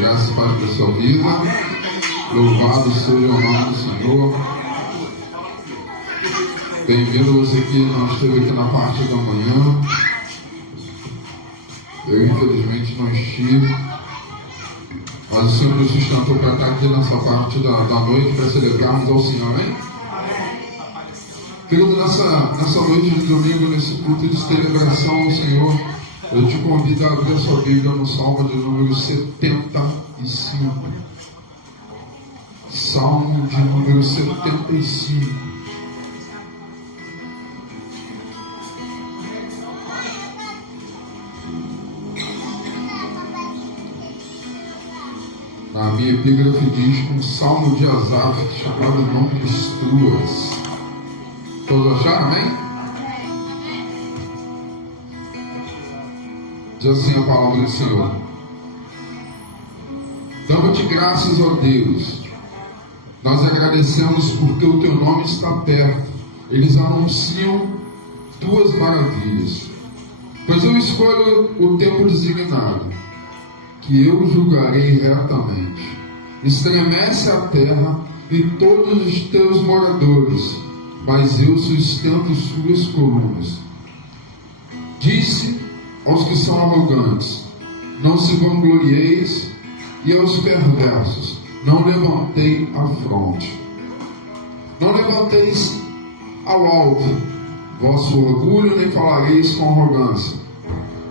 Graças e paz pela sua vida. Louvado seja o nome do Senhor. Bem-vindo você que não esteve aqui na parte da manhã. Eu infelizmente não estive, mas o Senhor nos sustentou para estar aqui nessa parte da noite para celebrarmos ao Senhor, hein? Querido, nessa noite de domingo, nesse culto de celebração ao Senhor, eu te convido a abrir a sua Bíblia no Salmo de número 75. Salmo de número 75. A minha epígrafe diz um salmo de Asaf chamado Nomes Tuas. Todos acharam, amém? Diz assim a palavra do Senhor: damos-te graças, ó Deus, nós agradecemos porque o teu nome está perto, eles anunciam tuas maravilhas. Pois eu escolho o tempo designado, que eu julgarei retamente. Estremece a terra e todos os teus moradores, mas eu sustento suas colunas. Disse aos que são arrogantes: não se vanglorieis, e aos perversos: não levantei a fronte. Não levanteis ao alto vosso orgulho, nem falareis com arrogância,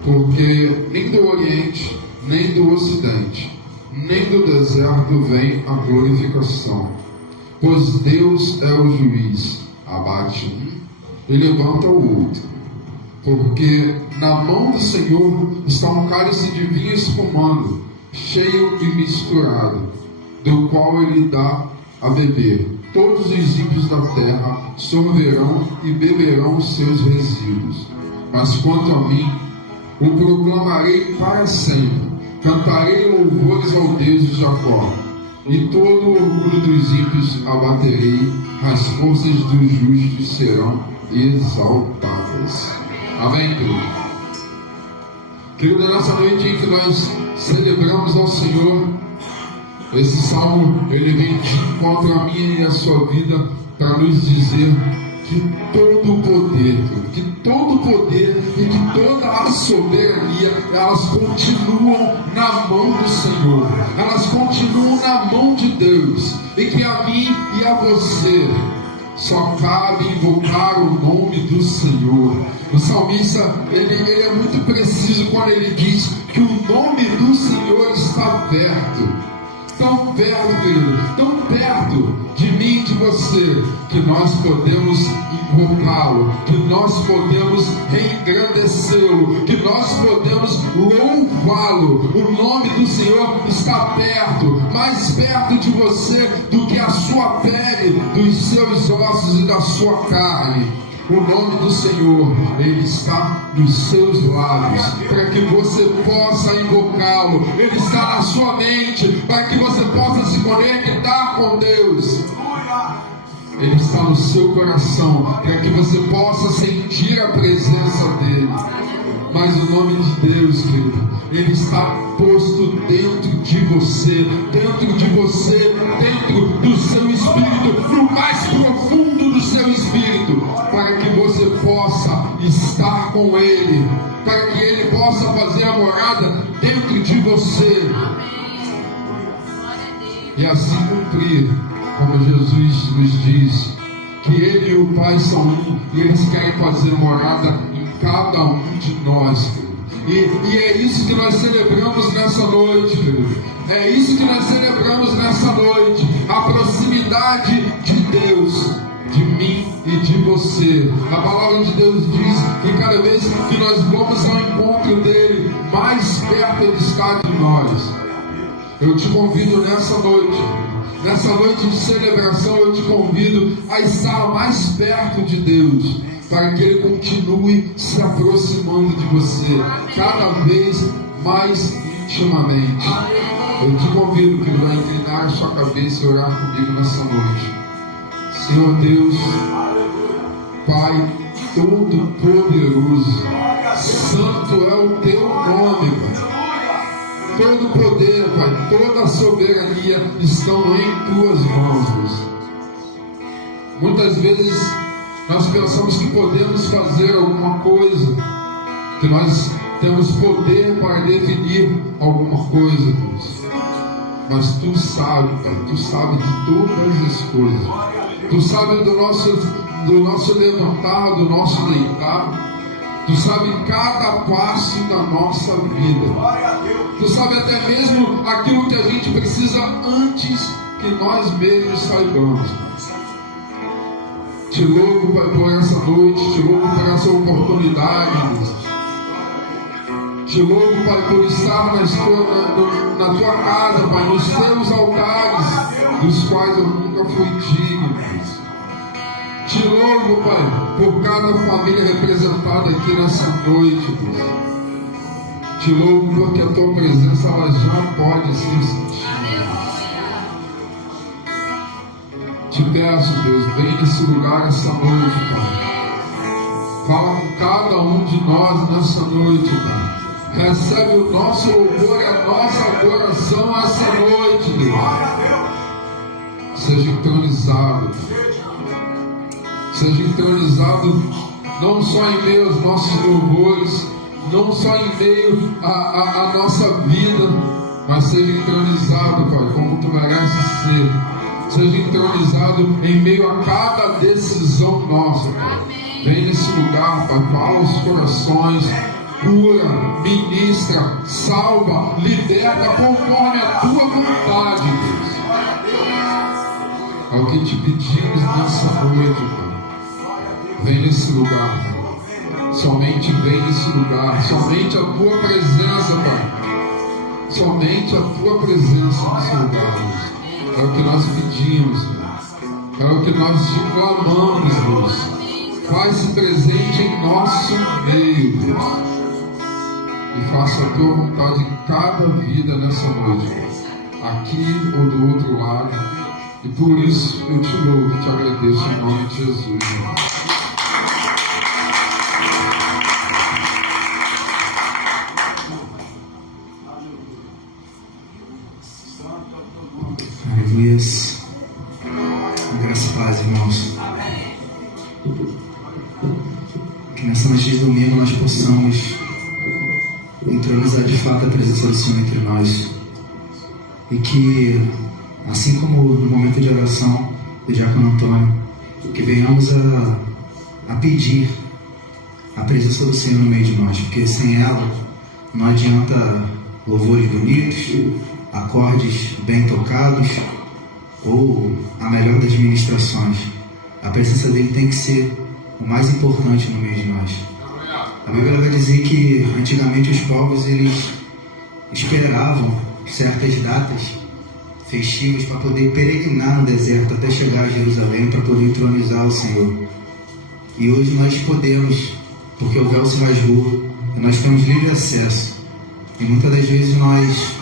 porque nem do Oriente, nem do Ocidente, nem do deserto vem a glorificação. Pois Deus é o juiz, abate um e levanta o outro. Porque na mão do Senhor está um cálice de vinho espumando, cheio e misturado, do qual Ele dá a beber. Todos os ímpios da terra sorverão e beberão os seus resíduos. Mas quanto a mim, o proclamarei para sempre. Cantarei louvores ao Deus de Jacó, e todo o orgulho dos ímpios abaterei, as forças dos justos serão exaltadas. Amém, querido? Querido, nessa noite em que nós celebramos ao Senhor, esse salmo, ele vem de encontro a minha e a sua vida para nos dizer que todo o poder e que toda a soberania, elas continuam na mão do Senhor, elas continuam na mão de Deus, e que a mim e a você só cabe invocar o nome do Senhor. O salmista, ele é muito preciso quando ele diz que o nome do Senhor está perto. Tão perto, querido, tão perto de mim e de você, que nós podemos invocá-lo, que nós podemos engrandecê-lo, que nós podemos louvá-lo. O nome do Senhor está perto, mais perto de você do que a sua pele, dos seus ossos e da sua carne. O nome do Senhor, Ele está nos seus lábios, para que você possa invocá-lo. Ele está na sua mente, para que você possa se conectar com Deus. Ele está no seu coração, para que você possa sentir a presença dEle. Mas o nome de Deus, querido, Ele está posto dentro de você, dentro do seu espírito, no mais profundo do seu espírito, para que você possa estar com Ele, para que Ele possa fazer a morada dentro de você, e assim cumprir, como Jesus nos diz, que Ele e o Pai são um, e eles querem fazer morada em cada um de nós, querido. E é isso que nós celebramos nessa noite, querido. É isso que nós celebramos nessa noite, a proximidade de Deus, de mim e de você. A palavra de Deus diz que cada vez que nós vamos ao encontro dele, mais perto ele está de nós. Eu te convido nessa noite de celebração, eu te convido a estar mais perto de Deus, para que Ele continue se aproximando de você, cada vez mais intimamente. Eu te convido, querido, a inclinar a sua cabeça e orar comigo nessa noite. Senhor Deus, Pai Todo-Poderoso, santo é o teu nome, Pai. todo o poder, Pai, toda a soberania estão em Tuas mãos, Deus. Muitas vezes nós pensamos que podemos fazer alguma coisa, que nós temos poder para definir alguma coisa, Deus. Mas Tu sabe, Pai, Tu sabe de todas as coisas. Tu sabe do nosso levantar, do nosso deitar. Tu sabe cada passo da nossa vida. Tu sabe até mesmo aquilo que a gente precisa antes que nós mesmos saibamos. Te louvo, Pai, por essa noite. Te louvo por essa oportunidade, Deus. Te louvo, Pai, por estar na Tua casa, Pai, nos Teus altares, dos quais eu nunca fui digno, Deus. Te louvo, Pai, por cada família representada aqui nessa noite, Deus. Te louvo porque a Tua presença ela já pode ser sentida. Te peço, Deus, vem nesse lugar essa noite, Pai. Fala com cada um de nós nessa noite, Pai. Recebe o nosso louvor e a nossa adoração essa noite, Deus. Seja entronizado, seja entronizado não só em meio aos nossos louvores, não só em meio à nossa vida, mas seja entronizado, Pai, como Tu mereces ser. Seja entronizado em meio a cada decisão nossa, Pai. Vem nesse lugar, Pai, fala os corações, cura, ministra, salva, liberta conforme a Tua vontade, Deus. É o que Te pedimos nessa noite, Pai. Vem nesse lugar, Pai. Somente vem nesse lugar. Somente a Tua presença, Pai. Somente a Tua presença nesse lugar, Deus. É o que nós pedimos, Deus. É o que nós Te clamamos, Deus. Faz-se presente em nosso meio, Deus. E faça a Tua vontade em cada vida nessa noite, aqui ou do outro lado. E por isso eu Te louvo e Te agradeço em nome de Jesus. Aleluia. Graça e paz, irmãos. Que nessa noite de domingo nós possamos entronizar de fato a presença do Senhor entre nós. E que, assim como no momento de oração do Diácono Antônio, que venhamos a pedir a presença do Senhor no meio de nós, porque sem ela não adianta louvores bonitos, acordes bem tocados ou a melhor das ministrações. A presença dele tem que ser o mais importante no meio de nós. A Bíblia vai dizer que antigamente os povos eles esperavam certas datas festivas para poder peregrinar no deserto até chegar a Jerusalém para poder entronizar o Senhor. E hoje nós podemos, porque o véu se rasgou e nós temos livre acesso. E muitas das vezes nós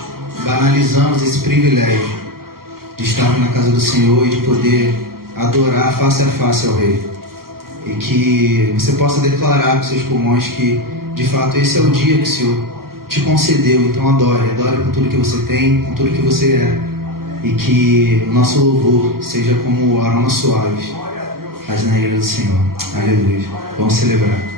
banalizamos esse privilégio de estar na casa do Senhor e de poder adorar face a face ao Rei. E que você possa declarar com seus pulmões que de fato esse é o dia que o Senhor te concedeu. Então adore com tudo que você tem, com tudo que você é. E que o nosso louvor seja como aromas suaves às neiras do Senhor. Aleluia. Vamos celebrar.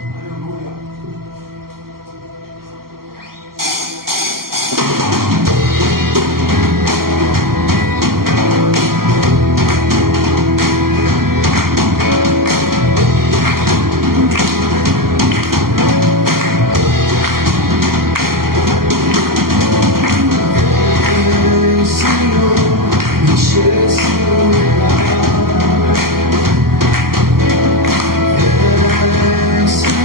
Yes.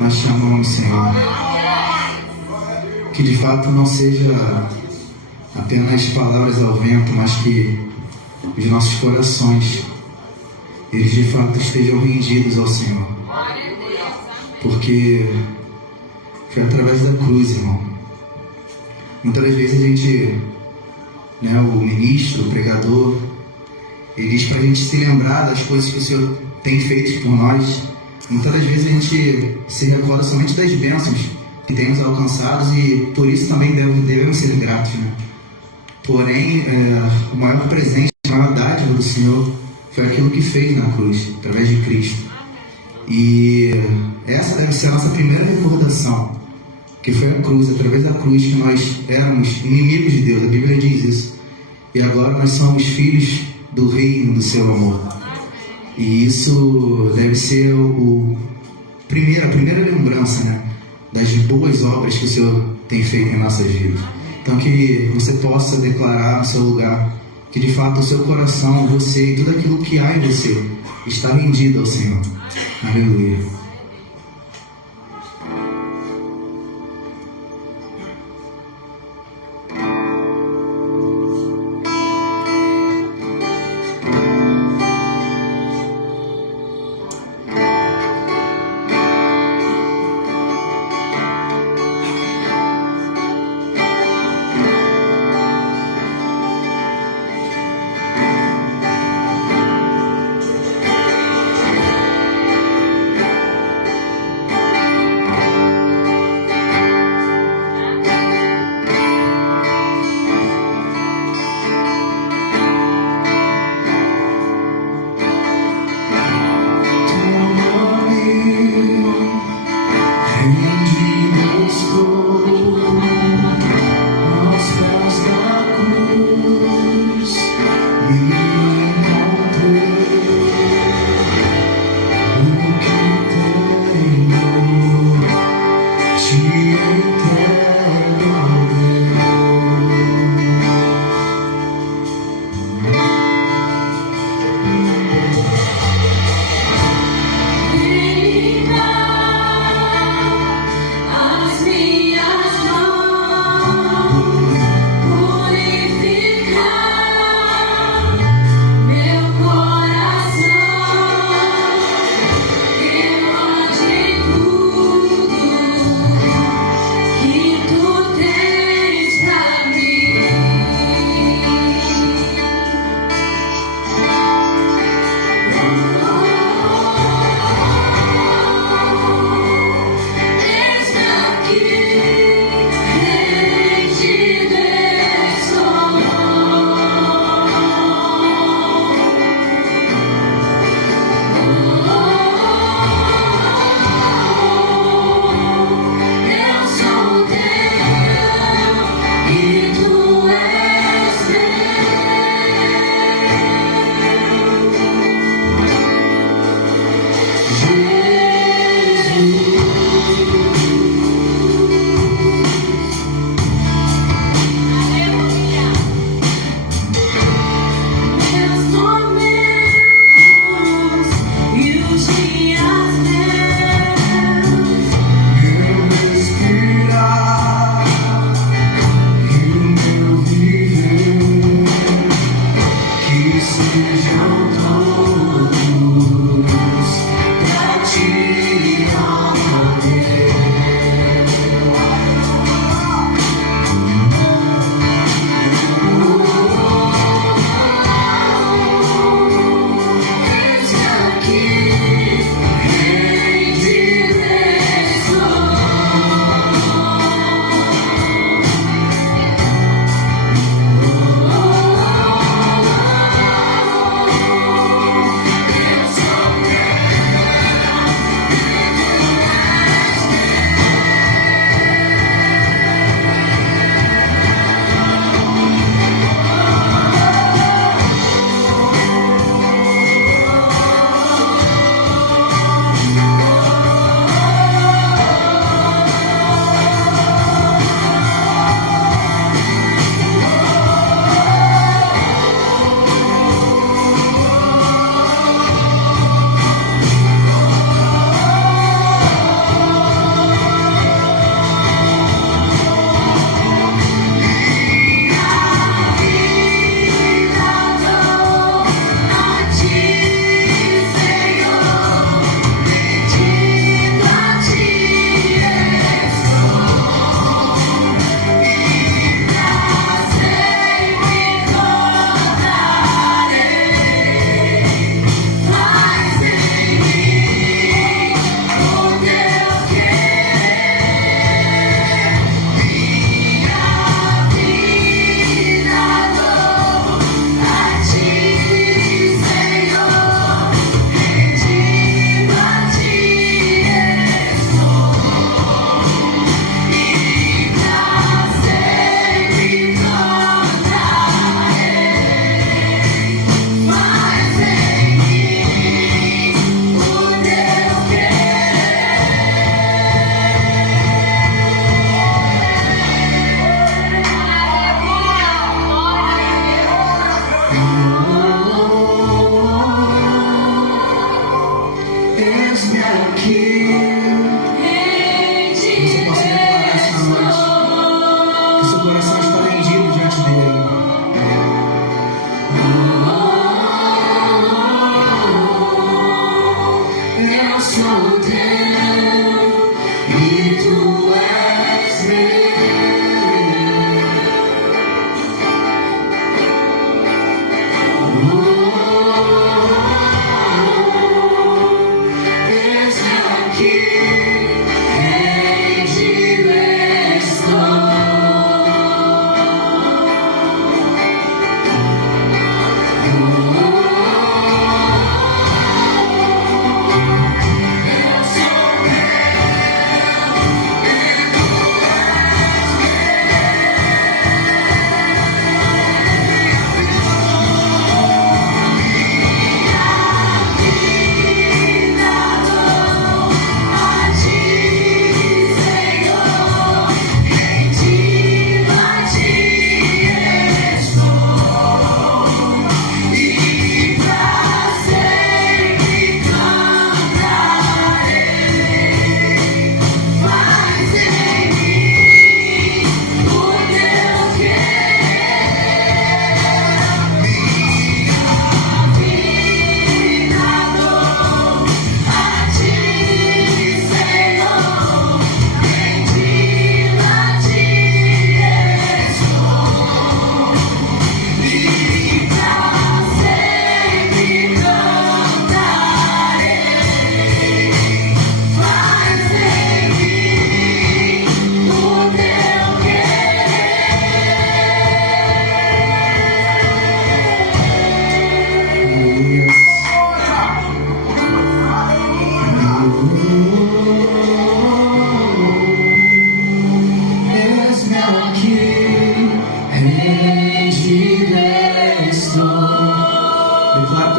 Nós te amamos, Senhor. Que de fato não seja apenas palavras ao vento, mas que os nossos corações, eles de fato estejam rendidos ao Senhor. Porque foi através da cruz, irmão. Muitas das vezes a gente, o ministro, o pregador, ele diz para a gente se lembrar das coisas que o Senhor tem feito por nós. Muitas das vezes a gente se recorda somente das bênçãos que temos alcançados e por isso também devemos ser gratos, né? Porém, o maior presente, a maior dádiva do Senhor foi aquilo que fez na cruz, através de Cristo. E essa deve ser a nossa primeira recordação, que foi a cruz, através da cruz que nós éramos inimigos de Deus, a Bíblia diz isso. E agora nós somos filhos do reino do seu amor. E isso deve ser a primeira lembrança, né, das boas obras que o Senhor tem feito em nossas vidas. Então que você possa declarar no seu lugar que de fato o seu coração, você e tudo aquilo que há em você está rendido ao Senhor. Aleluia.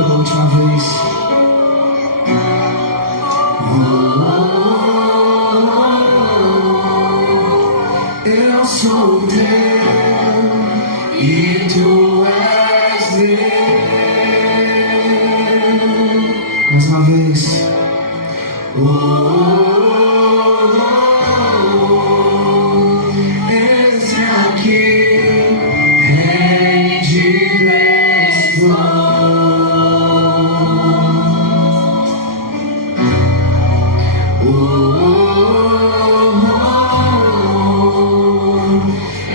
pela última vez. Eu sou teu e tu és meu. Mais uma vez. Esse aqui, rei de bênção.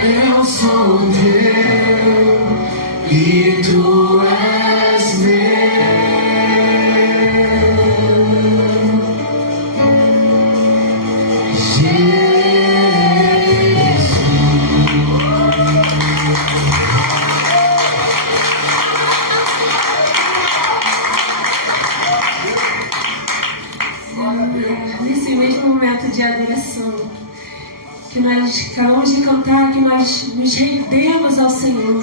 Eu sou teu e tu és meu. Nesse mesmo momento de adoração que nós acabamos de cantar, que nós nos rendemos ao Senhor,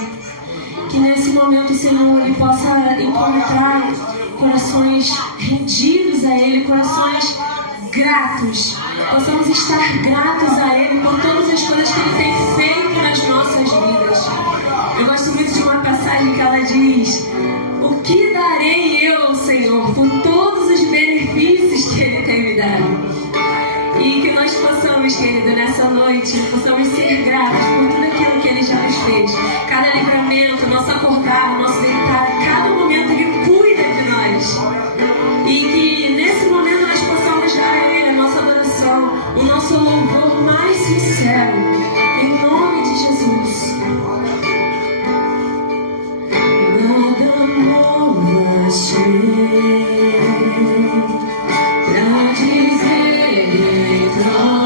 que nesse momento o Senhor Ele possa encontrar corações rendidos a Ele, corações gratos, possamos estar gratos a Ele por todas as coisas que Ele tem feito nas nossas vidas. Eu gosto muito de uma passagem que ela diz: o que darei eu ao Senhor por todos os benefícios que Ele tem me dado? E que nós possamos, querido, nessa noite, possamos ser gratos por tudo aquilo que Ele já nos fez. Cada livramento, nosso acordar, nosso deitar, cada momento Ele cuida de nós. E que nesse momento nós possamos dar a Ele a nossa adoração, o nosso louvor mais sincero. Em nome de Jesus. Nada novo achei pra dizer então.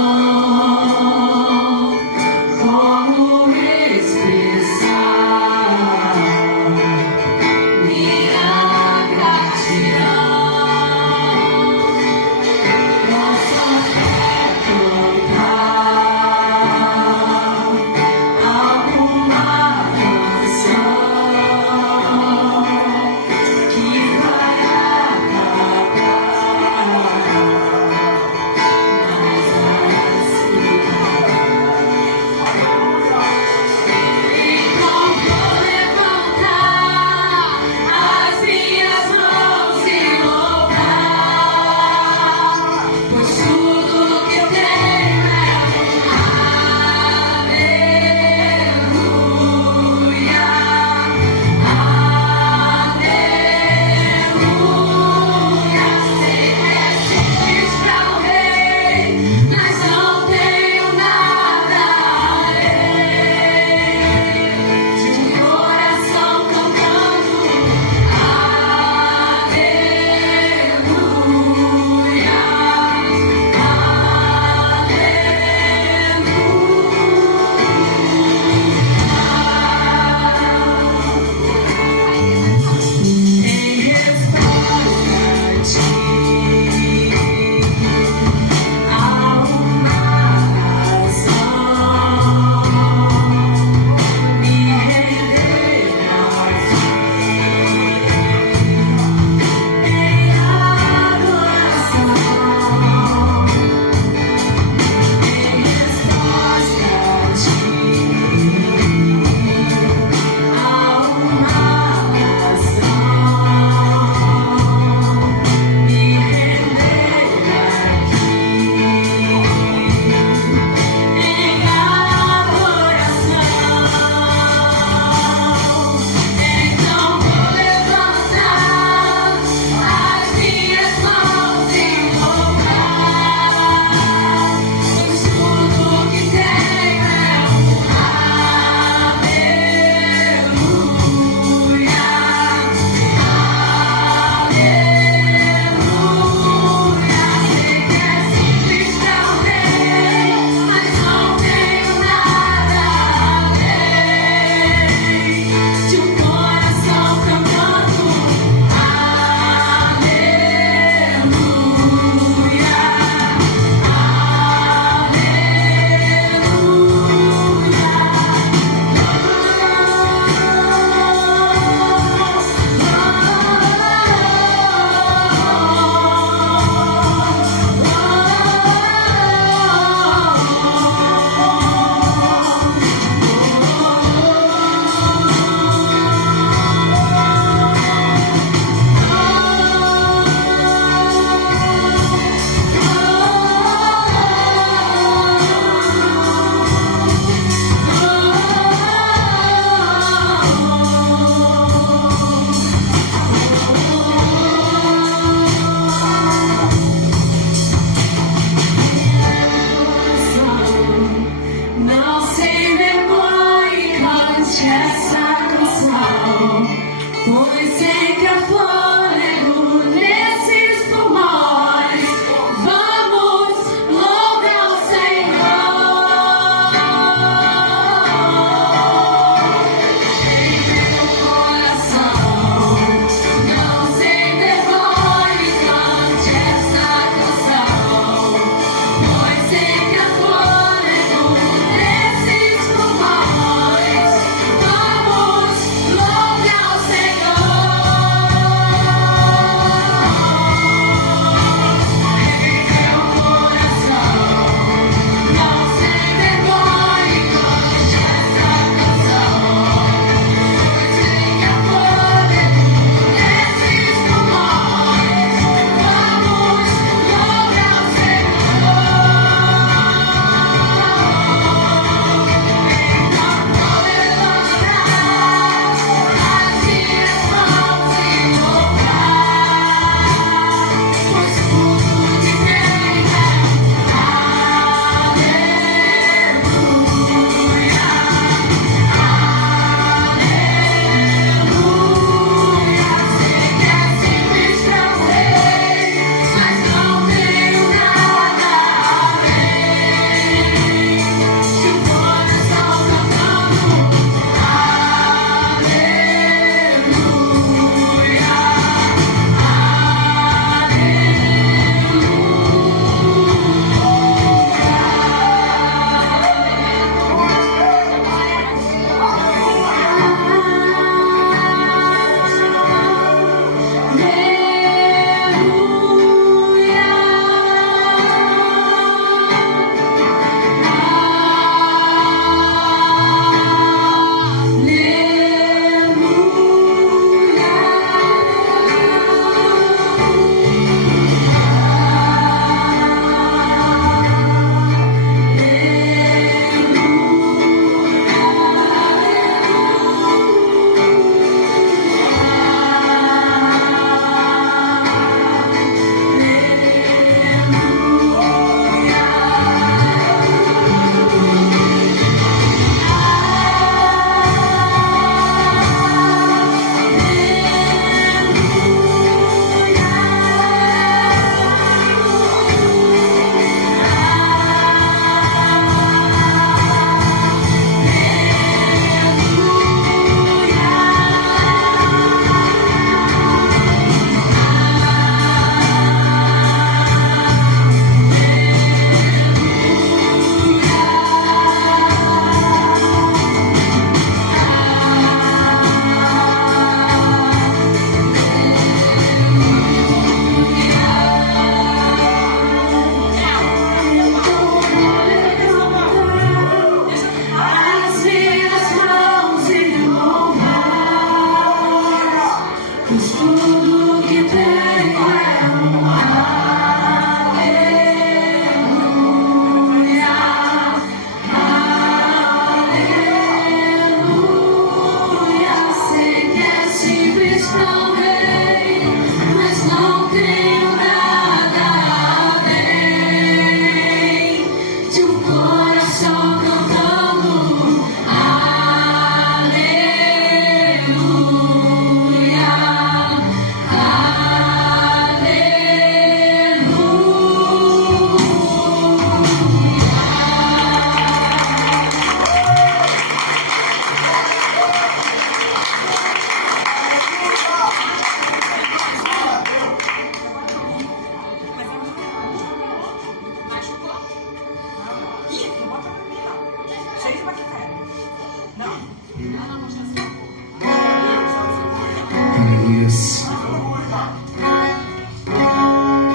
Aleluias.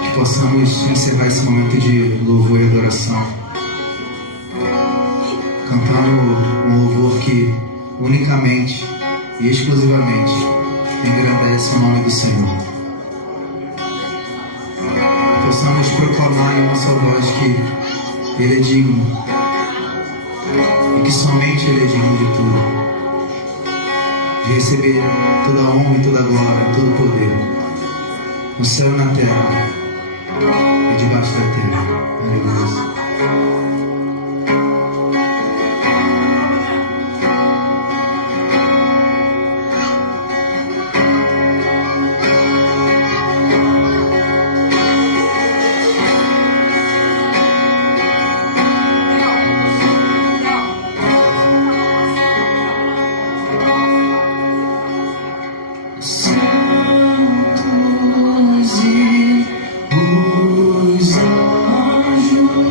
Que possamos encerrar esse momento de louvor e adoração cantando um louvor que unicamente e exclusivamente engrandece o nome do Senhor. Que possamos proclamar em nossa voz que Ele é digno e que somente Ele é digno de tudo, de receber toda a honra e toda a glória, todo o poder, no céu e na terra e debaixo da terra. Aleluia. Santos e os anjos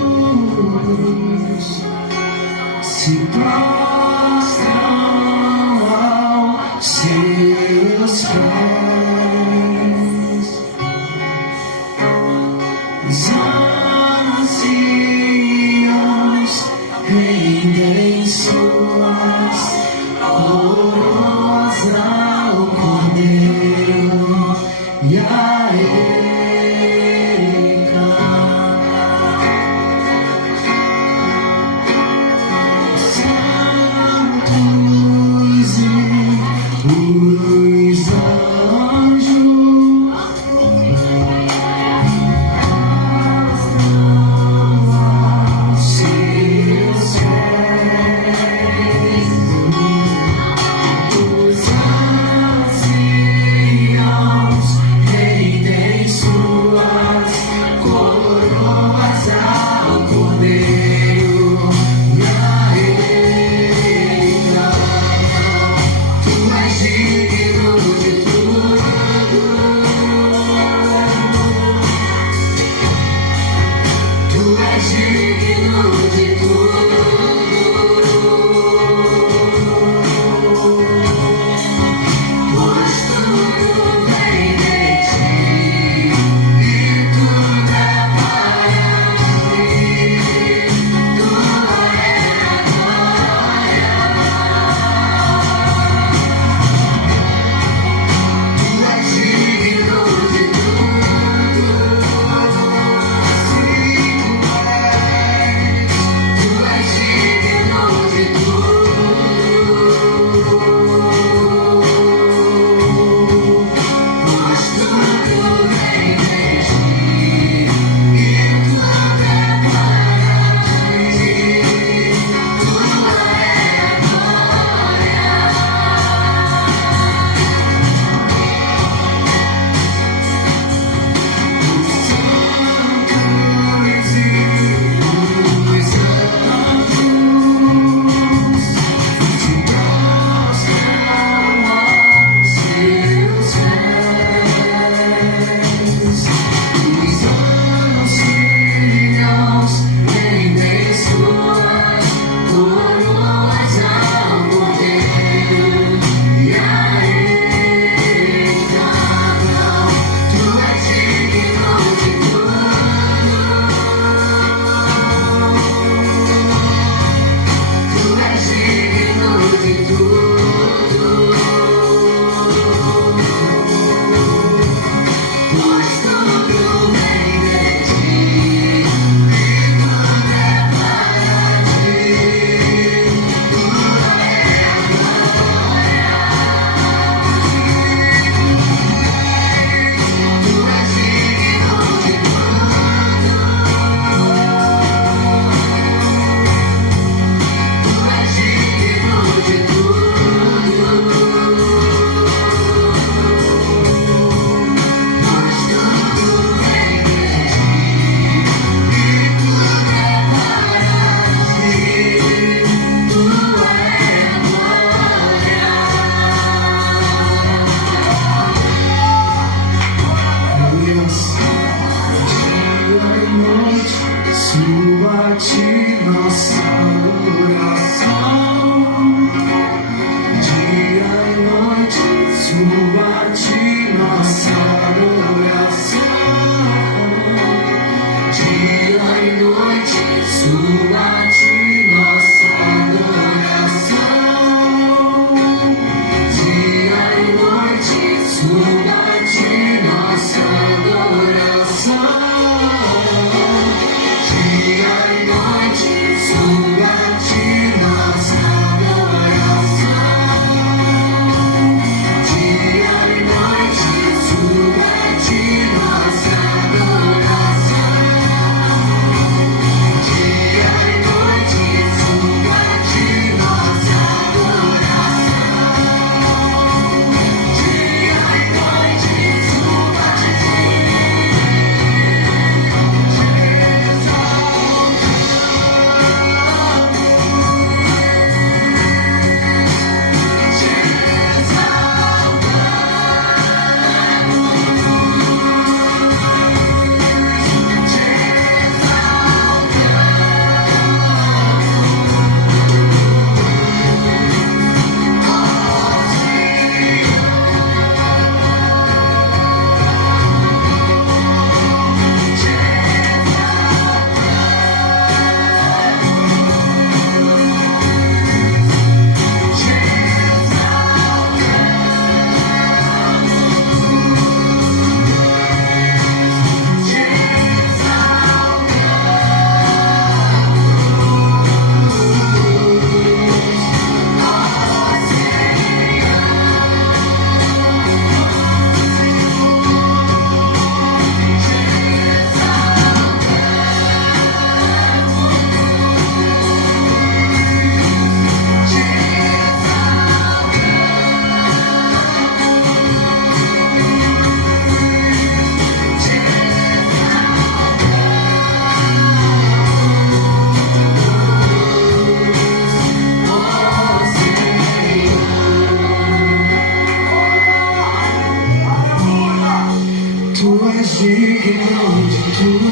Tu és digno de tudo.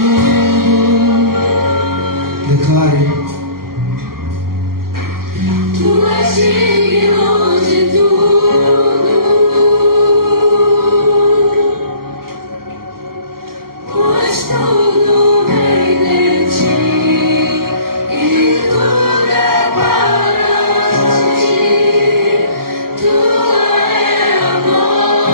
Declare. Tu és digno de tudo, pois tudo vem de ti e tudo é para ti. Tu é amor,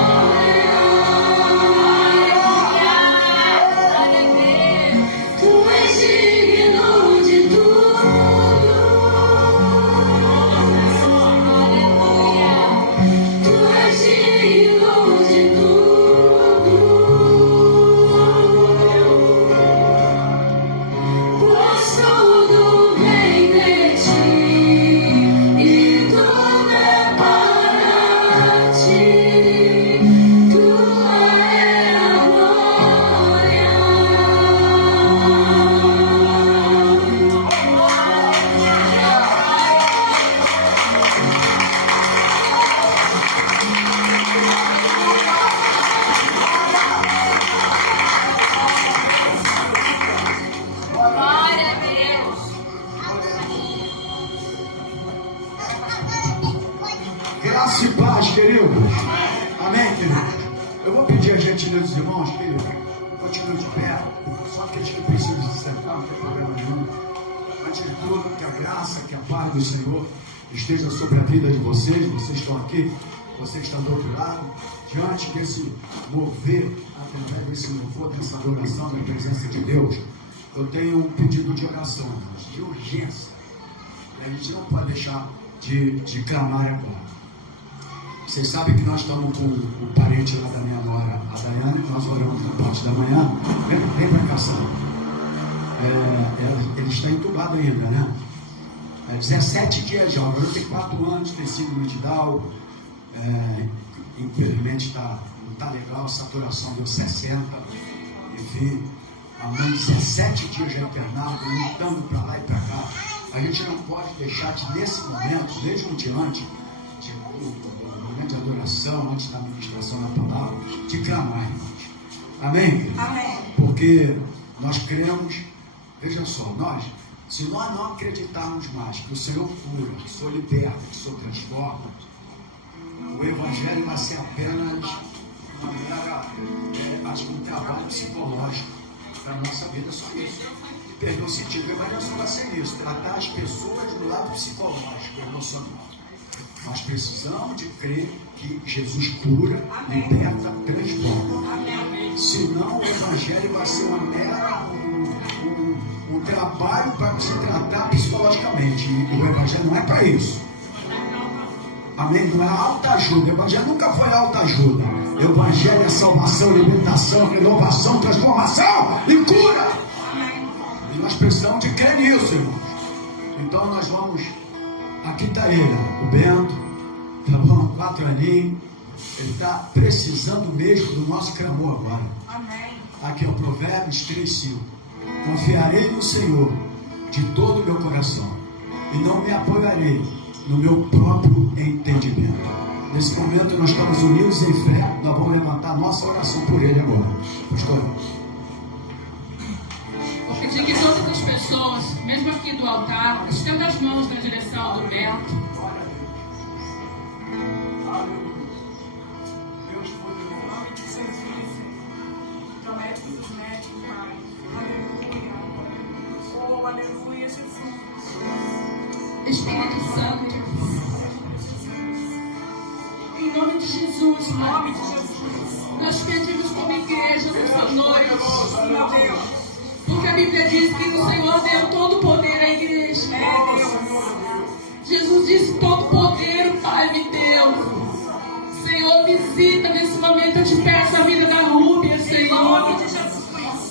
tu és digno de tudo. Tu és digno de tudo, pois tudo vem de ti e tudo é para ti. Tu é glória a Deus. Graça e paz, queridos. Amém, queridos? Eu vou pedir a gentileza dos irmãos que continuem de pé. Só aqueles que precisam se sentar, não tem problema nenhum. Antes de tudo, que a graça, que a paz do Senhor esteja sobre a vida de vocês. Vocês estão aqui, vocês estão do outro lado. Diante desse mover, através desse louvor, dessa adoração, da presença de Deus, eu tenho um pedido de oração, de urgência. A gente não pode deixar de clamar agora. Vocês sabem que nós estamos com o parente lá da minha nora, a Daiane, nós oramos na parte da manhã. Vem para cá, Sara. Ele está entubado ainda, né? 17 dias já, agora tem 4 anos, tem síndrome de Down. Infelizmente não está legal, a saturação deu 60. Enfim, a mãe 17 dias já internada, lutando para lá e para cá. A gente não pode deixar de, nesse momento, mesmo diante de culto, no momento de adoração, antes da ministração da palavra, de clamar, irmãos. Amém? Amém. Porque nós cremos, veja só, se nós não acreditarmos mais que o Senhor cura, que o Senhor liberta, que o Senhor transforma, o Evangelho vai ser apenas um trabalho psicológico para a nossa vida, só isso. Perdeu o sentido. O Evangelho só vai ser isso, tratar as pessoas do lado psicológico, emocional. Nós precisamos de crer que Jesus cura, liberta, transforma. Senão o Evangelho vai ser uma mera um trabalho para se tratar psicologicamente. E o Evangelho não é para isso. Amém? Não é autoajuda. O Evangelho nunca foi autoajuda. O Evangelho é salvação, libertação, renovação, transformação e cura. E nós precisamos de crer nisso, irmãos. Então nós vamos. Aqui está ele, o Bento. Tá bom? 4 aninhos. Ele está precisando mesmo do nosso clamor agora. Amém. Aqui é o Provérbios 3:5. Confiarei no Senhor de todo o meu coração e não me apoiarei no meu próprio entendimento. Nesse momento nós estamos unidos em fé. Nós vamos levantar nossa oração por ele agora. Pastor. Vou pedir que todas as pessoas, mesmo aqui do altar, estendam as mãos na direção do Bento. Deus Aleluia, Jesus. Espírito Santo, em nome de Jesus, Pai, nós pedimos como igreja nessa noite, Meu Deus. porque a Bíblia diz que o Senhor deu todo o poder à igreja. Jesus disse: todo poder o Pai me deu. Senhor, visita nesse momento, eu te peço a vida da Rúbia, Senhor,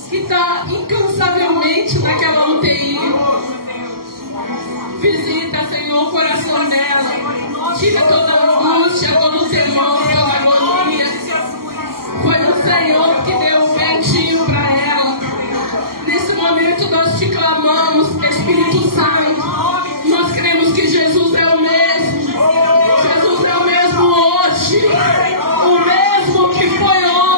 que está incansavelmente naquela UTI. Visita, Senhor, o coração dela. Tira toda a angústia, todo o temor, toda a agonia. Foi o Senhor que deu o ventinho para ela. Nesse momento nós te clamamos, Espírito Santo. Nós cremos que Jesus é o mesmo. Jesus é o mesmo hoje. O mesmo que foi ontem.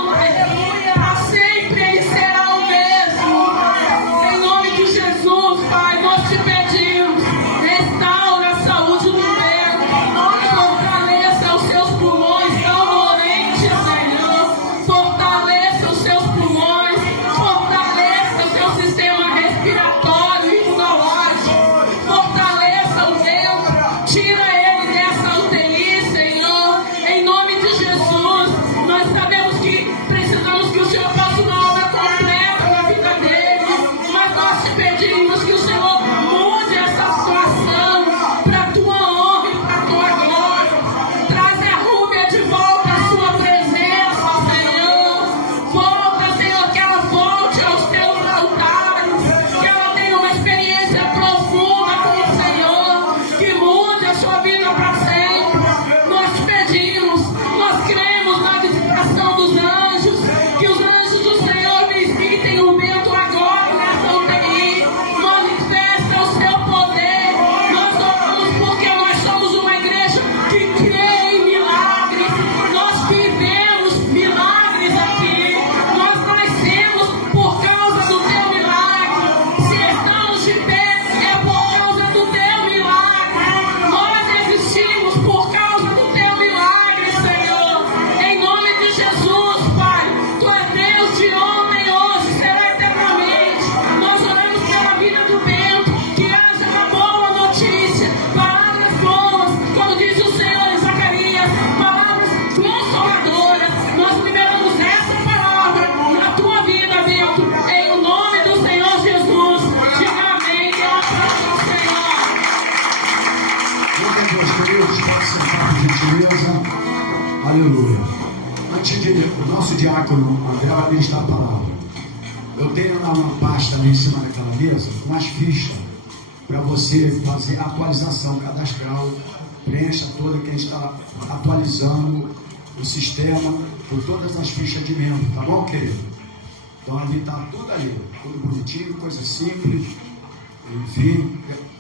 Diácono André vai ministrar a palavra. Eu tenho lá uma pasta ali em cima daquela mesa, umas fichas, para você fazer atualização cadastral. Preencha toda quem está atualizando o sistema por todas as fichas de membro, tá bom, querido? Então ali está tudo ali, tudo bonitinho, coisa simples. Enfim,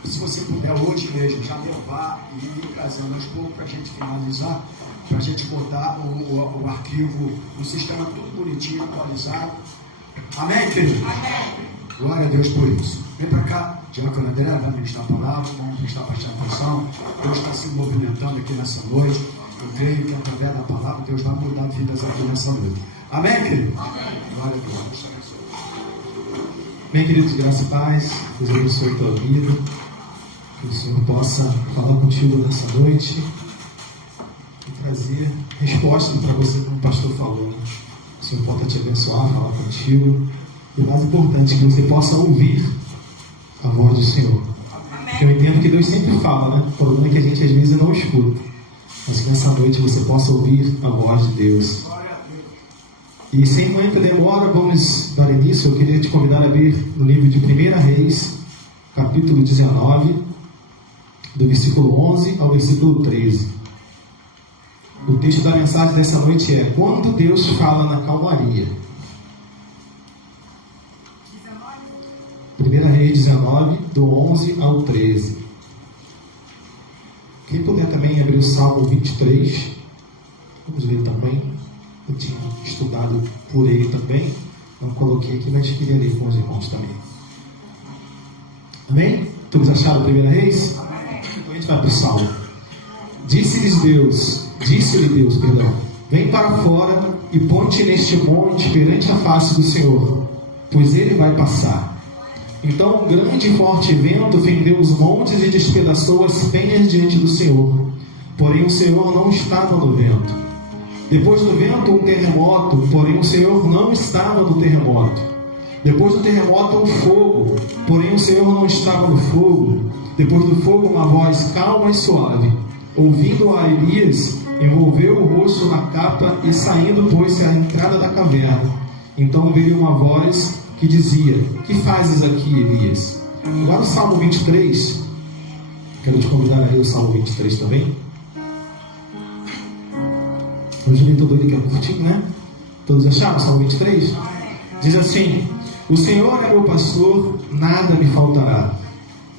se você puder hoje mesmo já levar e ir trazendo aos poucos para a gente finalizar, para a gente botar o arquivo, o sistema tudo bonitinho, atualizado. Amém, querido? Amém. Glória a Deus por isso. Vem para cá, Diácono André, vai ministrar a palavra, vamos prestar bastante atenção. Deus está se movimentando aqui nessa noite. Eu creio que através da palavra Deus vai mudar vidas aqui nessa noite. Amém, querido? Amém. Glória a Deus. Bem, queridos, graça e paz, Deus abençoe a tua vida, que o Senhor possa falar contigo nessa noite e trazer resposta para você, como o pastor falou, né? O Senhor possa te abençoar, falar contigo, e o mais importante, que você possa ouvir a voz do Senhor. Porque eu entendo que Deus sempre fala, né? O problema é que a gente às vezes não escuta, mas que nessa noite você possa ouvir a voz de Deus. E sem muita demora, vamos dar início. Eu queria te convidar a abrir no livro de 1 Reis, capítulo 19, do versículo 11 ao versículo 13. O texto da mensagem dessa noite é: quando Deus fala na calmaria. 1 Reis 19, do 11 ao 13. Quem puder também abrir o Salmo 23, vamos ler também. Eu tinha estudado por ele também, não coloquei aqui, mas queria ler com os irmãos também. Amém? Todos acharam 1 Reis? Amém. Então a gente vai para o Salmo. Disse-lhe Deus, vem para fora e põe-te neste monte perante a face do Senhor, pois ele vai passar. Então um grande e forte vento fendeu os montes e despedaçou as penhas diante do Senhor. Porém o Senhor não estava no vento. Depois do vento, um terremoto, porém o Senhor não estava no terremoto. Depois do terremoto, um fogo, porém o Senhor não estava no fogo. Depois do fogo, uma voz calma e suave. Ouvindo-a Elias, envolveu o rosto na capa e saindo pôs-se à entrada da caverna. Então veio uma voz que dizia: que fazes aqui, Elias? Agora no Salmo 23, quero te convidar a ler o Salmo 23 também. Hoje eu li todo ele que é curtinho, né? Todos acharam o Salmo 23? Diz assim: o Senhor é meu pastor, nada me faltará.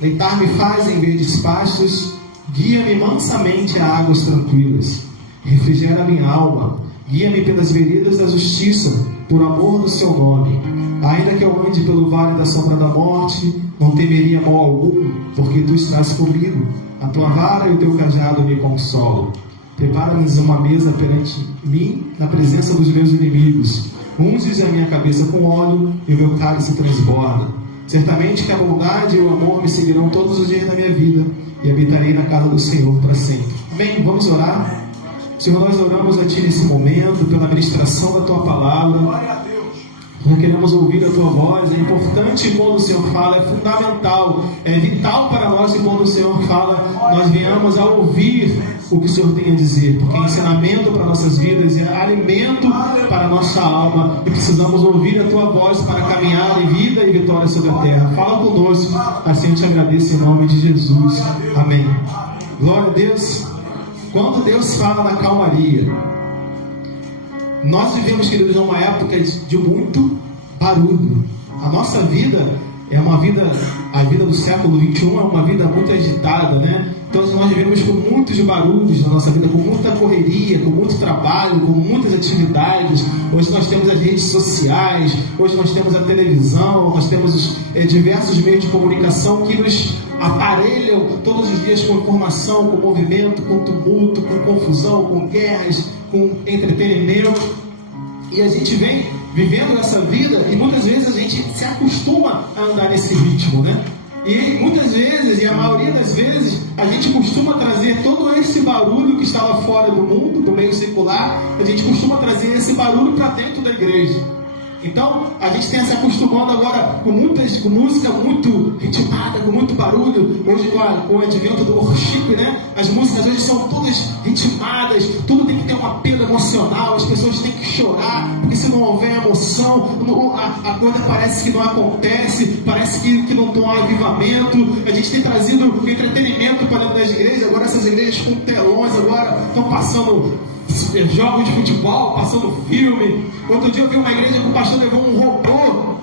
Deitar-me faz em verdes pastos, guia-me mansamente a águas tranquilas. Refrigera minha alma, guia-me pelas veredas da justiça, por amor do seu nome. Ainda que eu ande pelo vale da sombra da morte, não temeria mal algum, porque tu estás comigo. A tua vara e o teu cajado me consolam. Prepara-nos uma mesa perante mim, na presença dos meus inimigos. Unges a minha cabeça com óleo e o meu cálice transborda. Certamente que a bondade e o amor me seguirão todos os dias da minha vida, e habitarei na casa do Senhor para sempre. Amém? Vamos orar? Senhor, nós oramos a Ti nesse momento, pela ministração da Tua palavra. Nós queremos ouvir a Tua voz. É importante quando o Senhor fala, é fundamental, é vital para nós, e quando o Senhor fala, nós venhamos a ouvir o que o Senhor tem a dizer, porque é ensinamento para nossas vidas, é alimento para a nossa alma, e precisamos ouvir a Tua voz para caminhar em vida e vitória sobre a terra. Fala conosco, assim eu te agradeço em nome de Jesus. Amém. Glória a Deus. Quando Deus fala na calmaria, nós vivemos, queridos, numa época de muito barulho. A nossa vida é uma vida, a vida do século XXI é uma vida muito agitada, né? Então nós vivemos com muitos barulhos na nossa vida, com muita correria, com muito trabalho, com muitas atividades. Hoje nós temos as redes sociais, hoje nós temos a televisão, nós temos diversos meios de comunicação que nos aparelham todos os dias com informação, com movimento, com tumulto, com confusão, com guerras, com entretenimento. E a gente vem vivendo essa vida e muitas vezes a gente se acostuma a andar nesse ritmo, né? E muitas vezes, e a maioria das vezes, a gente costuma trazer todo esse barulho que está lá fora do mundo, do meio secular, a gente costuma trazer esse barulho para dentro da igreja. Então, a gente tem se acostumando agora com música muito ritmada, com muito barulho. Hoje, com o advento do worship, né? As músicas hoje são todas ritmadas, tudo tem que ter um apelo emocional, as pessoas têm que chorar, porque se não houver emoção, a coisa parece que não acontece, parece que não tem um avivamento. A gente tem trazido entretenimento para dentro das igrejas, agora essas igrejas com telões, agora estão passando jogos de futebol, passando filme. Outro dia eu vi uma igreja que o pastor levou um robô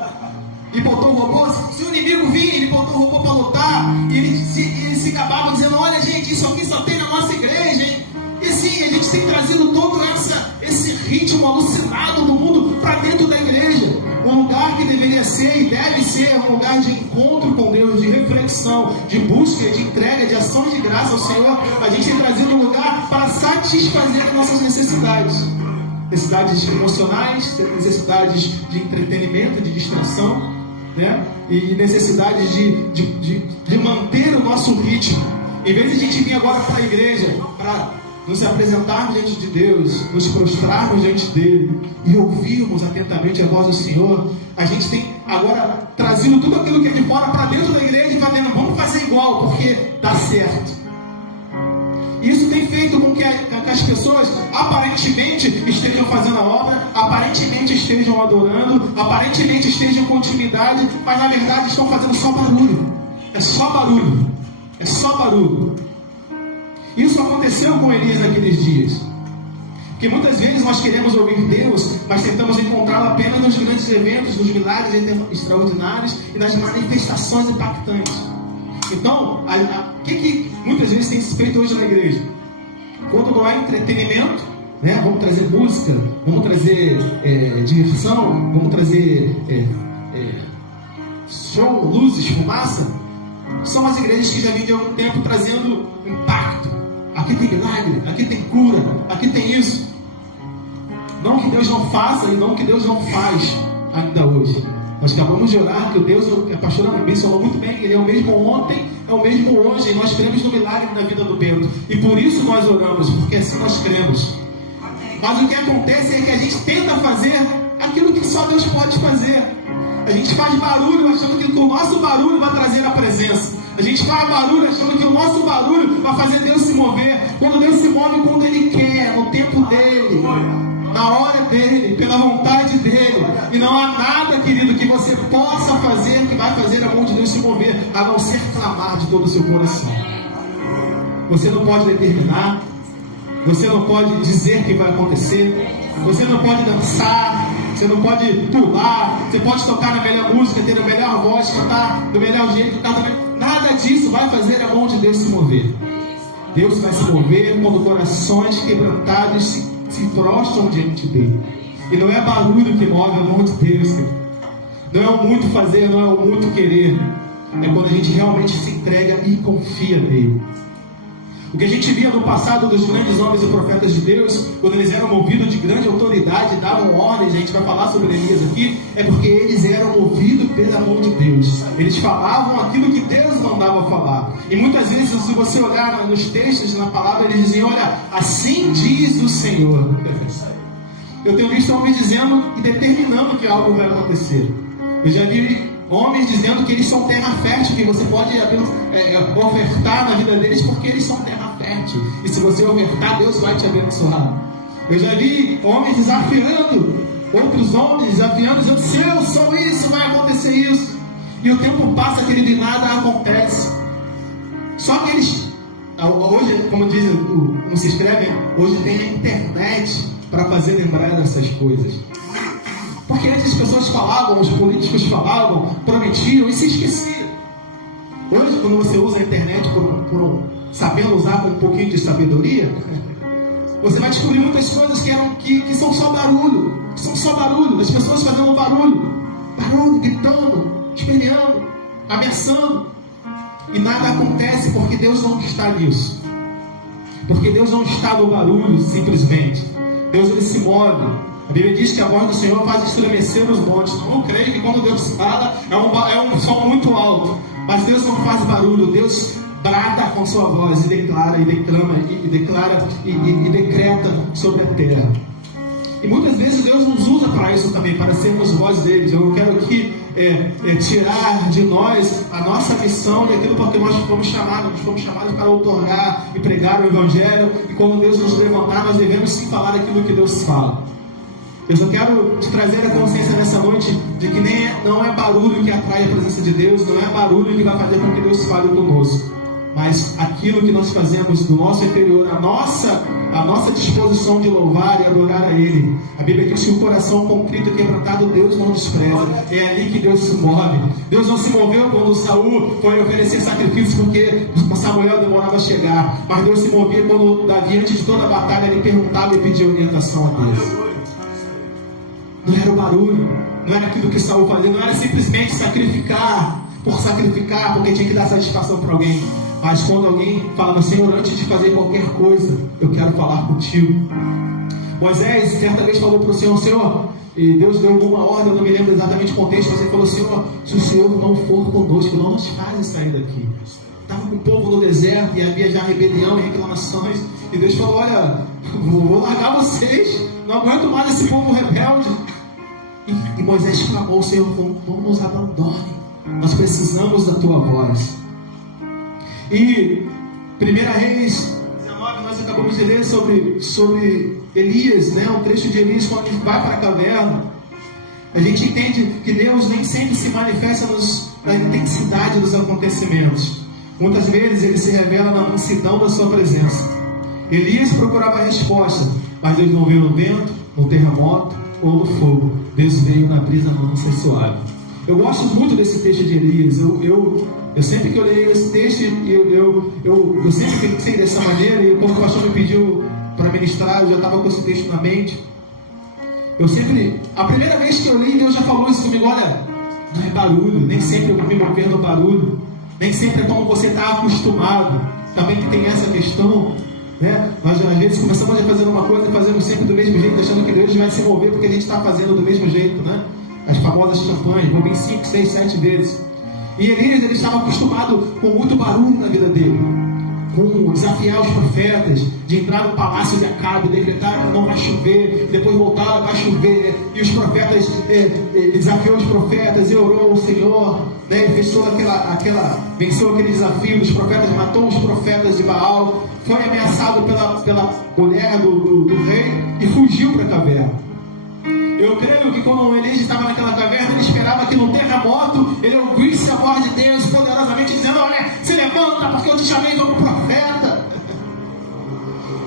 e botou o robô, se o inimigo vir, ele botou o robô para lutar, e ele se gabava dizendo: olha gente, isso aqui só tem na nossa igreja, hein? E sim, a gente tem trazido todo esse ritmo alucinado do mundo para dentro da igreja. Um lugar que deveria ser e deve ser um lugar de encontro com Deus, de reflexão, de busca, de entrega, de ações de graça ao Senhor. A gente tem trazido um lugar para satisfazer as nossas necessidades. Necessidades emocionais, necessidades de entretenimento, de distração, né? E necessidades de manter o nosso ritmo. Em vez de a gente vir agora para a igreja, para nos apresentarmos diante de Deus, nos prostrarmos diante dele e ouvirmos atentamente a voz do Senhor, a gente tem agora trazido tudo aquilo que é de fora para dentro da igreja e falando: vamos fazer igual, porque dá certo. Isso tem feito com que as pessoas aparentemente estejam fazendo a obra, aparentemente estejam adorando, aparentemente estejam com intimidade, mas na verdade estão fazendo só barulho. É só barulho. É só barulho. Isso aconteceu com Elias naqueles dias. Porque muitas vezes nós queremos ouvir Deus, mas tentamos encontrá-lo apenas nos grandes eventos, nos milagres extraordinários e nas manifestações impactantes. Então, o que muitas vezes tem se feito hoje na igreja? Quando não há entretenimento, né? Vamos trazer música, vamos trazer diversão, vamos trazer show, luzes, fumaça. São as igrejas que já vêm de algum tempo trazendo impacto. Aqui tem milagre, aqui tem cura, aqui tem isso. Não que Deus não faça e não que Deus não faz ainda hoje. Nós acabamos de orar que o Deus, a pastora Bibi falou muito bem, que Ele é o mesmo ontem, é o mesmo hoje, e nós cremos no milagre na vida do Pedro. E por isso nós oramos, porque assim nós cremos. Mas o que acontece é que a gente tenta fazer aquilo que só Deus pode fazer. A gente faz barulho achando que o nosso barulho vai trazer a presença. A gente faz barulho achando que o nosso barulho vai fazer Deus se mover. Quando Deus se move quando Ele quer, no tempo dEle, na hora dEle, pela vontade dEle. E não há nada, querido, que você possa fazer que vai fazer a mão de Deus se mover, a não ser clamar de todo o seu coração. Você não pode determinar, você não pode dizer que vai acontecer, você não pode dançar, você não pode pular, você pode tocar na melhor música, ter a melhor voz, cantar do melhor jeito, nada disso vai fazer a mão de Deus se mover. Deus vai se mover quando corações quebrantados se prostram diante dele. E não é barulho que move a mão de Deus, não é o muito fazer, não é o muito querer, é quando a gente realmente se entrega e confia nele. O que a gente via no passado dos grandes homens e profetas de Deus, quando eles eram movidos de grande autoridade, davam ordens, a gente vai falar sobre Elias aqui, é porque eles eram movidos pela mão de Deus. Eles falavam aquilo que Deus mandava falar. E muitas vezes, se você olhar nos textos, na palavra, eles dizem: olha, assim diz o Senhor. Eu tenho visto homens dizendo e determinando que algo vai acontecer. Eu já vi homens dizendo que eles são terra fértil, que você pode ofertar na vida deles porque eles são terra fértil. E se você ofertar, Deus vai te abençoar. Eu já vi homens desafiando outros homens, desafiando os outros: se eu sou isso, vai acontecer isso. E o tempo passa, querido, e nada acontece. Só que eles, hoje, como diz, como se escreve, hoje tem a internet para fazer lembrar dessas coisas. Porque antes as pessoas falavam, os políticos falavam, prometiam e se esqueciam. Hoje, quando você usa a internet sabendo usar com um pouquinho de sabedoria, você vai descobrir muitas coisas que são só barulho. São só barulho, as pessoas fazendo barulho. Barulho, gritando, esperneando, ameaçando. E nada acontece porque Deus não está nisso. Porque Deus não está no barulho simplesmente. Deus, ele se move. A Bíblia diz que a voz do Senhor faz estremecer os montes. Eu não creio que quando Deus fala é um som muito alto. Mas Deus não faz barulho. Deus brada com sua voz e declara, e declama, e declara, e decreta sobre a terra. E muitas vezes Deus nos usa para isso também, para sermos voz voz deles. Eu não quero aqui tirar de nós a nossa missão e aquilo porque nós fomos chamados para outorgar e pregar o Evangelho, e quando Deus nos levantar, nós devemos sim falar aquilo que Deus fala. Eu só quero te trazer a consciência nessa noite de que não é barulho que atrai a presença de Deus, não é barulho que vai fazer com que Deus fale conosco, mas aquilo que nós fazemos do nosso interior, a nossa disposição de louvar e adorar a Ele. A Bíblia diz que o coração contrito e quebrantado Deus não despreza. É ali que Deus se move. Deus não se moveu quando Saul foi oferecer sacrifícios porque Samuel demorava a chegar, mas Deus se movia quando Davi, antes de toda a batalha, ele perguntava e pedia orientação a Deus. Não era o barulho, não era aquilo que Saul fazia, não era simplesmente sacrificar, porque tinha que dar satisfação para alguém. Mas quando alguém falava, Senhor, antes de fazer qualquer coisa, eu quero falar contigo. Moisés, certa vez, falou para o Senhor, e Deus deu alguma ordem, eu não me lembro exatamente o contexto, mas ele falou, Senhor, se o Senhor não for conosco, não nos faz sair daqui. Estava com o povo no deserto e havia já rebelião e reclamações, e Deus falou, olha, vou largar vocês, não aguento mais esse povo rebelde. E Moisés clamou, Senhor, não nos abandone, nós precisamos da tua voz. E 1 Reis 19, nós acabamos de ler sobre Elias, né? Um trecho de Elias quando ele vai para a caverna. A gente entende que Deus nem sempre se manifesta na intensidade dos acontecimentos. Muitas vezes ele se revela na mansidão da sua presença. Elias procurava a resposta, mas Deus não veio no vento, no terremoto ou no fogo. Deus veio na brisa mansa e suave. Eu gosto muito desse texto de Elias. Eu sempre que eu leio esse texto, eu sempre pensei dessa maneira, e quando o pastor me pediu para ministrar, eu já estava com esse texto na mente. A primeira vez que eu li, Deus já falou isso comigo, olha, não é barulho, nem sempre eu me mover no barulho, nem sempre é como você está acostumado, também tem essa questão, né? Nós às vezes começamos a fazer uma coisa e fazemos sempre do mesmo jeito, achando que Deus vai se mover porque a gente está fazendo do mesmo jeito, né? As famosas campanhas, vou vir 5, 6, 7 vezes. E Elias, ele estava acostumado com muito barulho na vida dele, com desafiar os profetas, de entrar no palácio de Acabe, decretar que não vai chover, depois voltar, vai chover, e os profetas, ele desafiou os profetas, e orou ao Senhor, né, e venceu aquele desafio dos profetas, matou os profetas de Baal, foi ameaçado pela mulher do rei, e fugiu para a caverna. Eu creio que quando Elias estava naquela caverna, ele esperava que no terremoto ele ouvisse a voz de Deus poderosamente dizendo, olha, se levanta porque eu te chamei como profeta.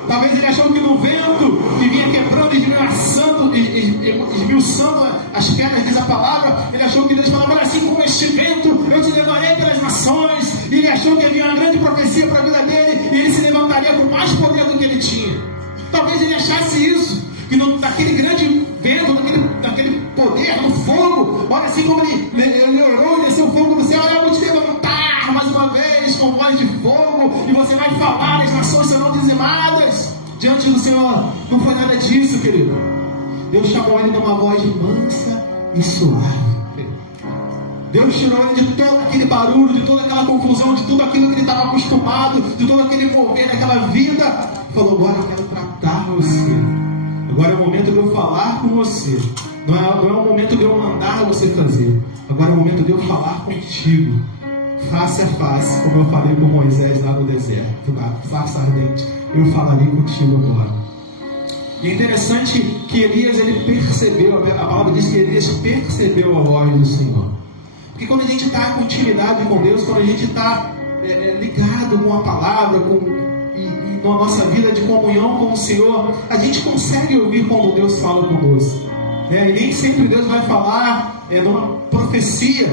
Talvez ele achou que no vento que vinha quebrando e esmiuçando as pedras, diz a palavra, ele achou que Deus falava, olha, assim como este vento eu te levarei pelas nações. E ele achou que havia uma grande profecia para a vida dele e ele se levantaria com mais poder do que ele tinha. Talvez ele achasse isso, que daquele grande vento, daquele poder no fogo, olha, assim como ele orou e desceu o fogo do céu, olha, eu vou te levantar mais uma vez com voz de fogo, e você vai falar, as nações serão dizimadas diante do Senhor. Não foi nada disso, querido. Deus chamou ele de uma voz mansa e suave. Deus tirou ele de todo aquele barulho, de toda aquela confusão, de tudo aquilo que ele estava acostumado, de todo aquele mover daquela vida. Falou, agora eu quero tratar você. Agora é o momento de eu falar com você. Não é o momento de eu mandar você fazer. Agora é o momento de eu falar contigo. Face a face, como eu falei com Moisés lá no deserto. Face ardente. Eu falarei contigo agora. E é interessante que Elias, ele percebeu, a palavra diz que Elias percebeu a voz do Senhor. Porque quando a gente está com intimidade com Deus, quando a gente está ligado com a palavra, na nossa vida de comunhão com o Senhor, a gente consegue ouvir quando Deus fala conosco. E nem sempre Deus vai falar numa profecia.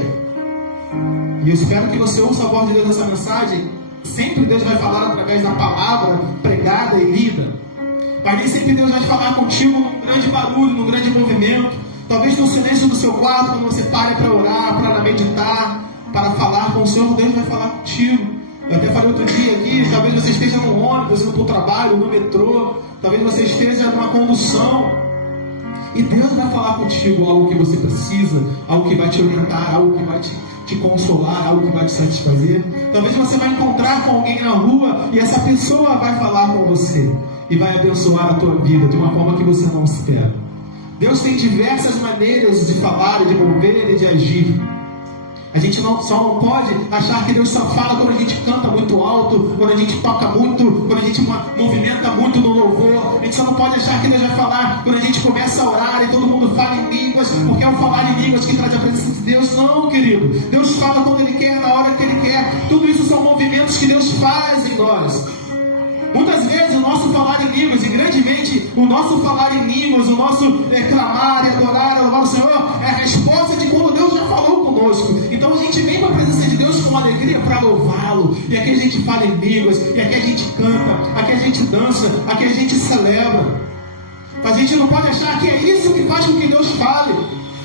E eu espero que você ouça a voz de Deus nessa mensagem. Sempre Deus vai falar através da palavra pregada e lida. Mas nem sempre Deus vai falar contigo num grande barulho, num grande movimento. Talvez no silêncio do seu quarto, quando você pare para orar, para meditar, para falar com o Senhor, Deus vai falar contigo. Eu até falei outro dia aqui, talvez você esteja no ônibus, indo para o trabalho, no metrô, talvez você esteja numa condução, e Deus vai falar contigo algo que você precisa, algo que vai te orientar, algo que vai te consolar, algo que vai te satisfazer. Talvez você vai encontrar com alguém na rua, e essa pessoa vai falar com você, e vai abençoar a tua vida de uma forma que você não espera. Deus tem diversas maneiras de falar, de mover e de agir. A gente só não pode achar que Deus só fala quando a gente canta muito alto, quando a gente toca muito, quando a gente movimenta muito no louvor. A gente só não pode achar que Deus vai falar quando a gente começa a orar e todo mundo fala em línguas, porque é o falar em línguas que traz a presença de Deus. Não, querido. Deus fala quando Ele quer, na hora que Ele quer. Tudo isso são movimentos que Deus faz em nós. Muitas vezes o nosso falar em línguas, e grandemente o nosso falar em línguas, o nosso clamar e adorar, louvar o Senhor, é a resposta de quando Deus já falou conosco. Então a gente vem para a presença de Deus com alegria para louvá-lo. E aqui a gente fala em línguas, e aqui a gente canta, aqui a gente dança, aqui a gente celebra. Mas a gente não pode achar que é isso que faz com que Deus fale.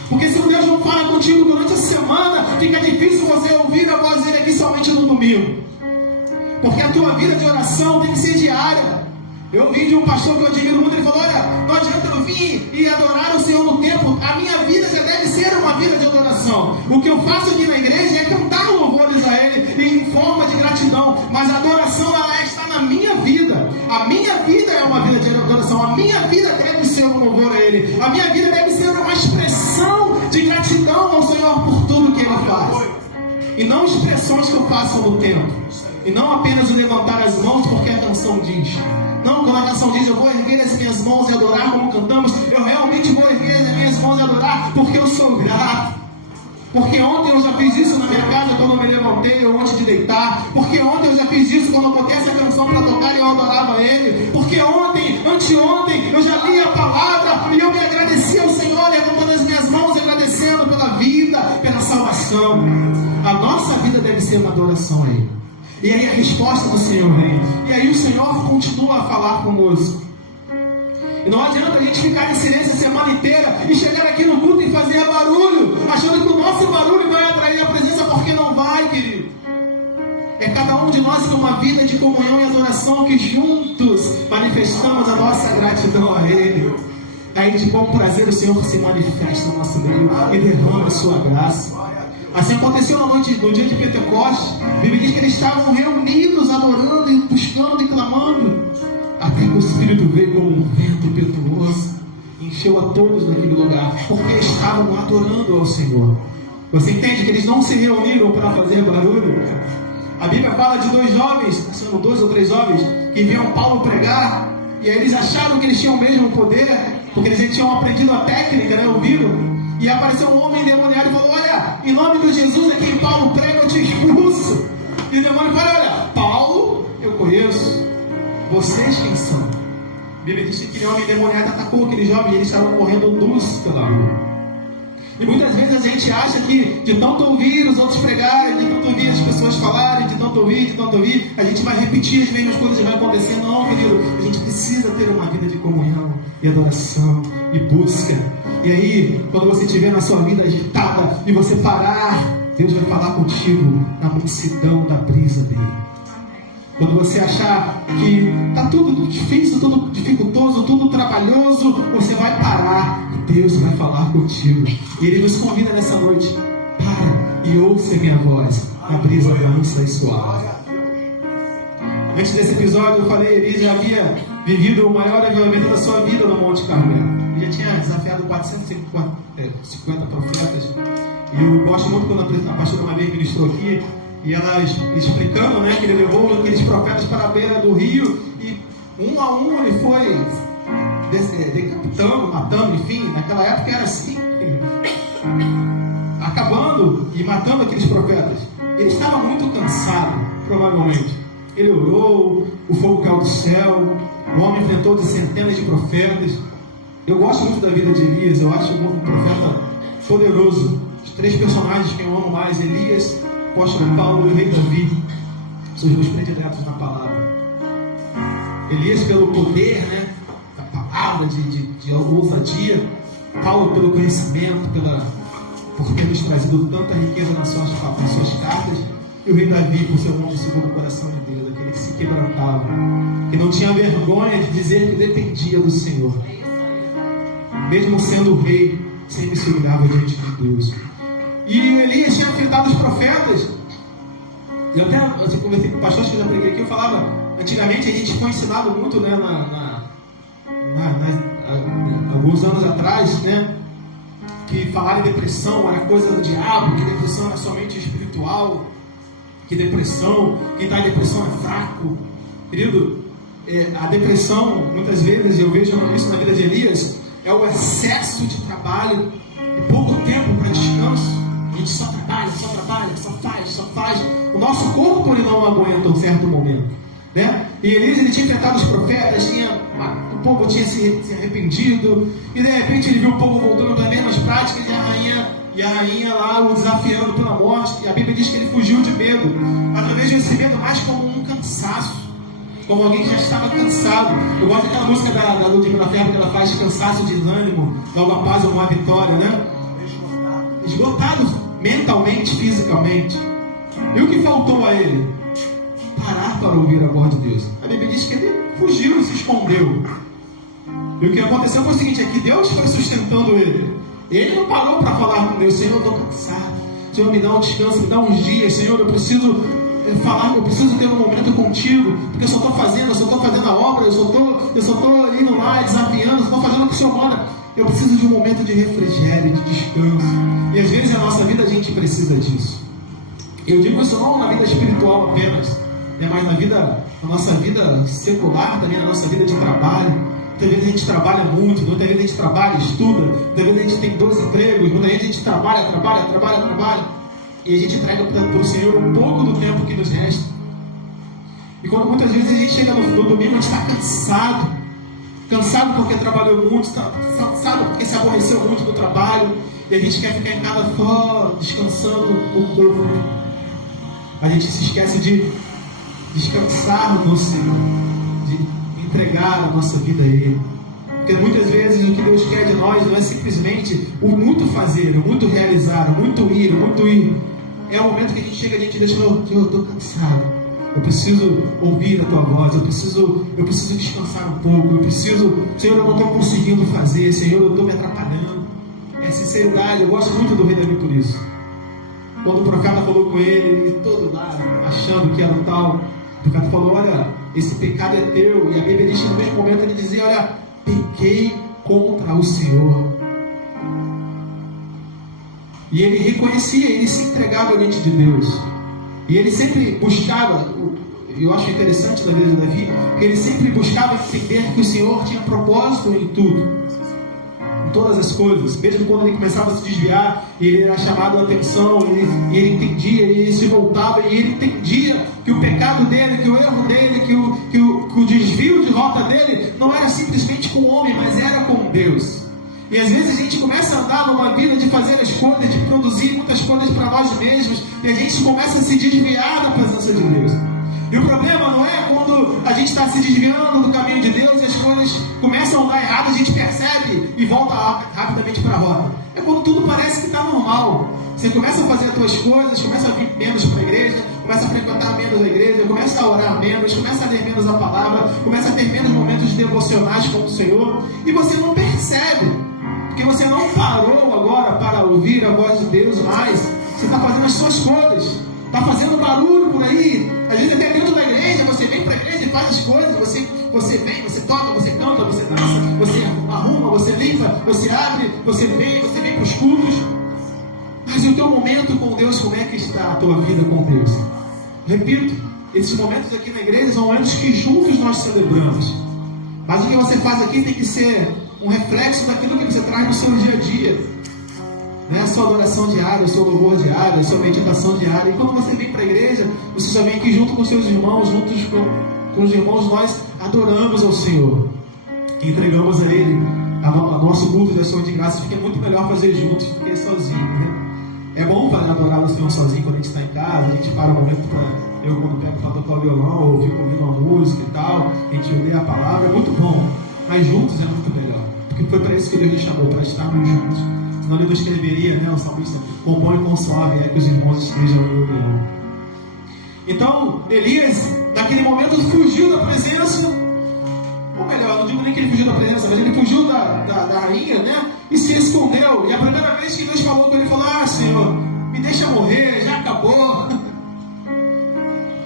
Porque se Deus não fala contigo durante a semana, fica difícil você ouvir a voz dele aqui somente no domingo. Porque a tua vida de oração tem que ser diária. Eu ouvi de um pastor que eu admiro muito, ele falou: olha, não adianta eu vir e adorar o Senhor no templo, a minha vida já deve ser uma vida de adoração. O que eu faço aqui na igreja é cantar louvores a Ele em forma de gratidão, mas a adoração ela está na minha vida. A minha vida é uma vida de adoração, a minha vida deve ser um louvor a Ele, a minha vida deve ser uma expressão de gratidão ao Senhor por tudo que Ele faz. E não expressões que eu faço no templo. E não apenas o levantar as mãos porque a canção diz. Não, quando a canção diz eu vou erguer as minhas mãos e adorar como cantamos, eu realmente vou erguer as minhas mãos e adorar porque eu sou grato. Porque ontem eu já fiz isso na minha casa quando eu me levantei ou antes de deitar. Porque ontem eu já fiz isso quando eu botei essa canção para tocar e eu adorava Ele. Porque ontem, anteontem, eu já li a palavra e eu me agradeci ao Senhor, levantando as minhas mãos e agradecendo pela vida, pela salvação. A nossa vida deve ser uma adoração a Ele. E aí a resposta do Senhor vem. E aí o Senhor continua a falar conosco. E não adianta a gente ficar em silêncio a semana inteira e chegar aqui no culto e fazer barulho, achando que o nosso barulho vai atrair a presença, porque não vai, querido. É cada um de nós com uma vida de comunhão e adoração que juntos manifestamos a nossa gratidão a Ele. Aí de bom prazer o Senhor se manifesta no nosso meio e derrama a sua graça. Assim aconteceu no dia de Pentecostes. A Bíblia diz que eles estavam reunidos, adorando e buscando e clamando, até que o Espírito veio como um vento impetuoso, encheu a todos naquele lugar, porque estavam adorando ao Senhor. Você entende que eles não se reuniram para fazer barulho? A Bíblia fala de 2 jovens, sendo 2 ou 3 jovens, que viam Paulo pregar, e aí eles acharam que eles tinham o mesmo poder, porque eles tinham aprendido a técnica, né? Ouviram? E apareceu um homem endemoniado e falou: olha, em nome de Jesus, a quem Paulo prega, eu te expulso. E o demônio falou: olha, Paulo, eu conheço. Vocês quem são? A Bíblia diz que aquele homem endemoniado atacou aquele jovem e eles estavam correndo nus pela rua. E muitas vezes a gente acha que de tanto ouvir os outros pregarem, de tanto ouvir as pessoas falarem, de tanto ouvir, a gente vai repetir as mesmas coisas e vai acontecer. Não, querido, a gente precisa ter uma vida de comunhão e adoração e busca. E aí, quando você estiver na sua vida agitada e você parar, Deus vai falar contigo na mansidão da brisa dele. Quando você achar que está tudo difícil, tudo dificultoso, tudo trabalhoso, você vai parar e Deus vai falar contigo. E Ele nos convida nessa noite: para e ouça minha voz, a brisa mansa e suave. Antes desse episódio eu falei, ele já havia vivido o maior avivamento da sua vida no Monte Carmelo. Ele já tinha desafiado 450 profetas. E eu gosto muito quando a pastora uma vez ministrou aqui, e ela explicando, né, que ele levou aqueles profetas para a beira do rio, e um a um ele foi decapitando, matando, enfim, naquela época era assim, acabando e matando aqueles profetas. Ele estava muito cansado, provavelmente. Ele orou, o fogo caiu do céu, o homem enfrentou de centenas de profetas. Eu gosto muito da vida de Elias, eu acho um profeta poderoso. Os 3 personagens que eu amo mais, Elias, o apóstolo Paulo e o rei Davi, são os meus prediletos na palavra. Elias pelo poder, né, da palavra, de ousadia. Paulo pelo conhecimento, por ter nos trazido tanta riqueza nas suas cartas. E o rei Davi por ser um homem segundo o coração de Deus, aquele que se quebrantava, que não tinha vergonha de dizer que dependia do Senhor. Mesmo sendo o rei, sempre se humilhava diante de Deus. E Elias tinha enfrentado os profetas. Eu até conversei com o pastor que eu já preguei aqui, eu falava, antigamente a gente foi ensinado muito, né, alguns anos atrás, né, que falar em depressão era coisa do diabo, que depressão era somente espiritual, que depressão, quem está em depressão é fraco. Querido, a depressão, muitas vezes, eu vejo isso na vida de Elias, é o excesso de trabalho e pouco tempo para descanso. A gente só trabalha, só faz. O nosso corpo ele não aguenta um certo momento, né? E Elias ele tinha enfrentado os profetas, o povo tinha se arrependido, e de repente ele viu o povo voltando para as mesmas práticas, e a rainha lá o desafiando pela morte. E a Bíblia diz que ele fugiu de medo, mas eu vejo esse medo mais como um cansaço, como alguém que já estava cansado. Eu gosto daquela música da Ludmilla Ferro, que ela faz cansaço, desânimo, logo a paz ou uma vitória, né? Esgotado mentalmente, fisicamente. E o que faltou a ele? Parar para ouvir a voz de Deus. A Bíblia diz que ele fugiu, se escondeu. E o que aconteceu foi o seguinte, é que Deus foi sustentando ele. Ele não parou para falar com Deus: Senhor, eu estou cansado, Senhor, me dá um descanso, me dá uns dias, Senhor, eu preciso falar, eu preciso ter um momento contigo, porque eu só estou fazendo a obra, eu só estou indo lá, desafiando, eu só estou fazendo o que o Senhor manda. Eu preciso de um momento de refrigério, de descanso. E às vezes na nossa vida a gente precisa disso. Eu digo isso não na vida espiritual apenas, né, mas na nossa vida secular também, na nossa vida de trabalho. Muitas vezes a gente trabalha muito, muitas vezes a gente trabalha, estuda, muitas vezes a gente tem 12 empregos, muitas vezes a gente trabalha, e a gente entrega para o Senhor um pouco do tempo que nos resta. E quando muitas vezes a gente chega no domingo, a gente está cansado porque trabalhou muito, cansado porque se aborreceu muito do trabalho, e a gente quer ficar em casa só descansando um pouco. A gente se esquece de descansar no Senhor, de entregar a nossa vida a Ele. Porque muitas vezes o que Deus quer de nós não é simplesmente o muito fazer, o muito realizar, o muito ir. É o momento que a gente chega diante de Deus e fala: Senhor, eu estou cansado, eu preciso ouvir a Tua voz, eu preciso descansar um pouco, Senhor, eu não estou conseguindo fazer, Senhor, eu estou me atrapalhando. É sinceridade. Eu gosto muito do rei Davi por isso. Quando o profeta falou com ele todo lá, achando que era tal, o profeta falou: olha, esse pecado é teu. E a Bíblia diz que no mesmo momento ele dizia: olha, pequei contra o Senhor. E ele reconhecia, ele se entregava diante de Deus. E ele sempre buscava, eu acho interessante na vida de Davi, que ele sempre buscava entender que o Senhor tinha propósito em tudo, em todas as coisas. Mesmo quando ele começava a se desviar, ele era chamado a atenção, ele entendia, ele se voltava, e ele entendia que o pecado dele, que o erro dele, que o desvio de rota dele não era simplesmente com o homem, mas era com Deus. E às vezes a gente começa a andar numa vida de fazer as coisas, de produzir muitas coisas para nós mesmos, e a gente começa a se desviar da presença de Deus. E o problema não é quando a gente está se desviando do caminho de Deus e as coisas começam a andar errado, a gente percebe e volta rapidamente para a rota. É quando tudo parece que está normal. Você começa a fazer as suas coisas, começa a vir menos para a igreja, começa a frequentar menos a igreja, começa a orar menos, começa a ler menos a palavra, começa a ter menos momentos devocionais com o Senhor, e você não percebe. Porque você não parou agora para ouvir a voz de Deus mais. Você está fazendo as suas coisas, está fazendo barulho por aí. Às vezes até dentro da igreja, você vem para a igreja e faz as coisas. Você vem, você toca, você canta, você dança, você arruma, você limpa, você abre, você vem para os cultos. Mas e o teu momento com Deus, como é que está a tua vida com Deus? Repito, esses momentos aqui na igreja são momentos que juntos nós celebramos. Mas o que você faz aqui tem que ser um reflexo daquilo que você traz no seu dia a dia. Não é a sua adoração diária, o seu louvor diário, a sua meditação diária. E quando você vem para a igreja, você já vem aqui junto com seus irmãos, juntos com os irmãos, nós adoramos ao Senhor. Entregamos a Ele a nosso culto de ação de graça. Fica muito melhor fazer juntos do que sozinho, né? É bom para adorar o Senhor sozinho quando a gente está em casa, a gente para um momento para... Eu quando pego para tocar o violão, ou fico ouvindo uma música e tal, a gente lê a palavra, é muito bom. Mas juntos é muito melhor. Porque foi para isso que Deus nos chamou, para estarmos juntos. Senão Ele não escreveria, né, o salmista: compõe e console, é que os irmãos estejam em união. Então, Elias, naquele momento, fugiu da presença. Ou melhor, não digo nem que ele fugiu da presença, mas ele fugiu da rainha, né? E se escondeu. E a primeira vez que Deus falou com ele, falou: ah, Senhor, me deixa morrer, já acabou.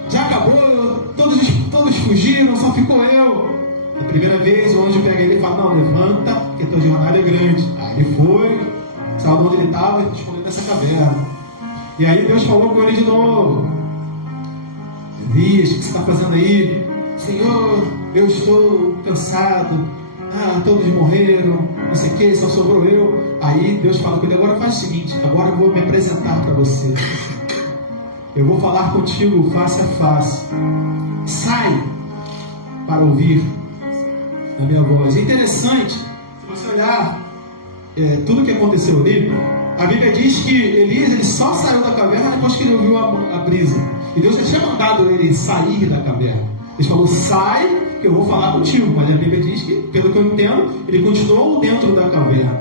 Já acabou, todos fugiram, só ficou eu. A primeira vez o anjo pega ele e fala: não, levanta porque a tua jornada é grande. Aí ele foi, saiu de onde ele estava e escondeu nessa caverna. E aí Deus falou com ele de novo: Elias, o que você está fazendo aí? Senhor, eu estou cansado. Todos morreram, não sei o que, só sobrou eu. Aí Deus fala com ele: agora faz o seguinte, agora eu vou me apresentar para você. Eu vou falar contigo face a face. Sai para ouvir a minha voz. É interessante, se você olhar tudo que aconteceu ali, a Bíblia diz que Elias ele só saiu da caverna depois que ele ouviu a brisa. E Deus já tinha mandado ele sair da caverna. Ele falou: sai, que eu vou falar contigo. Mas a Bíblia diz que, pelo que eu entendo, ele continuou dentro da caverna.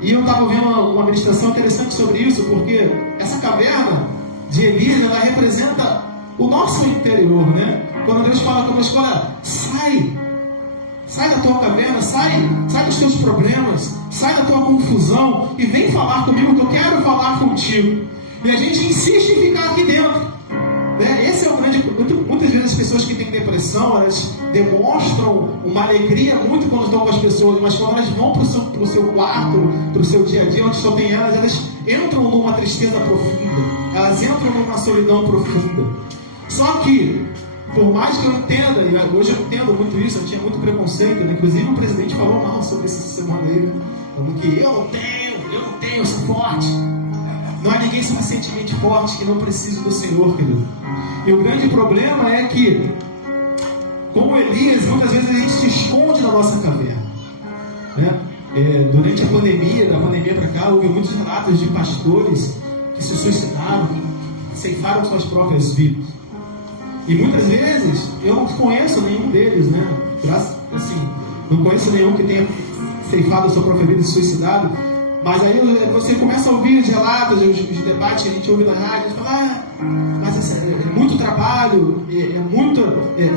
E eu estava vendo uma meditação interessante sobre isso, porque essa caverna de Elias, ela representa o nosso interior, né? Quando Deus fala conosco: olha, sai da tua caverna, sai dos teus problemas, sai da tua confusão e vem falar comigo, que eu quero falar contigo. E a gente insiste em ficar aqui dentro, né? Esse é o grande... Muitas vezes as pessoas que têm depressão, elas demonstram uma alegria muito quando estão com as pessoas, mas quando elas vão para o seu quarto, para o seu dia a dia, onde só tem elas entram numa tristeza profunda, elas entram numa solidão profunda. Só que, por mais que eu entenda, e hoje eu entendo muito isso, eu tinha muito preconceito, né? Inclusive o presidente falou mal sobre essa semana aí, né? Falando que eu não tenho, eu sou forte. Não há ninguém suficientemente forte que não precise do Senhor, querido. E o grande problema é que, como Elias, muitas vezes a gente se esconde na nossa caverna, né? Durante a pandemia, da pandemia para cá, houve muitos relatos de pastores que se suicidaram, que ceifaram suas próprias vidas. E muitas vezes eu não conheço nenhum deles, né? Não conheço nenhum que tenha ceifado a sua própria vida e se suicidado. Mas aí você começa a ouvir os relatos, os debates que a gente ouve na rádio, e fala: mas é muito trabalho,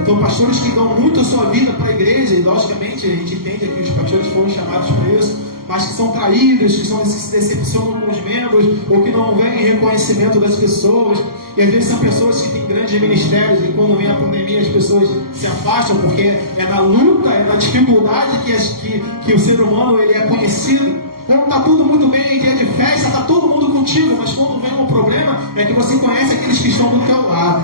são pastores que dão muito a sua vida para a igreja, e logicamente a gente entende que os pastores foram chamados para isso, mas que são traídos, que se decepcionam com os membros, ou que não vêm reconhecimento das pessoas. E às vezes são pessoas que têm grandes ministérios, e quando vem a pandemia as pessoas se afastam, porque é na luta, é na dificuldade que o ser humano ele é conhecido. Quando está tudo muito bem, em dia de festa, está todo mundo contigo, mas quando vem um problema, é que você conhece aqueles que estão do teu lado.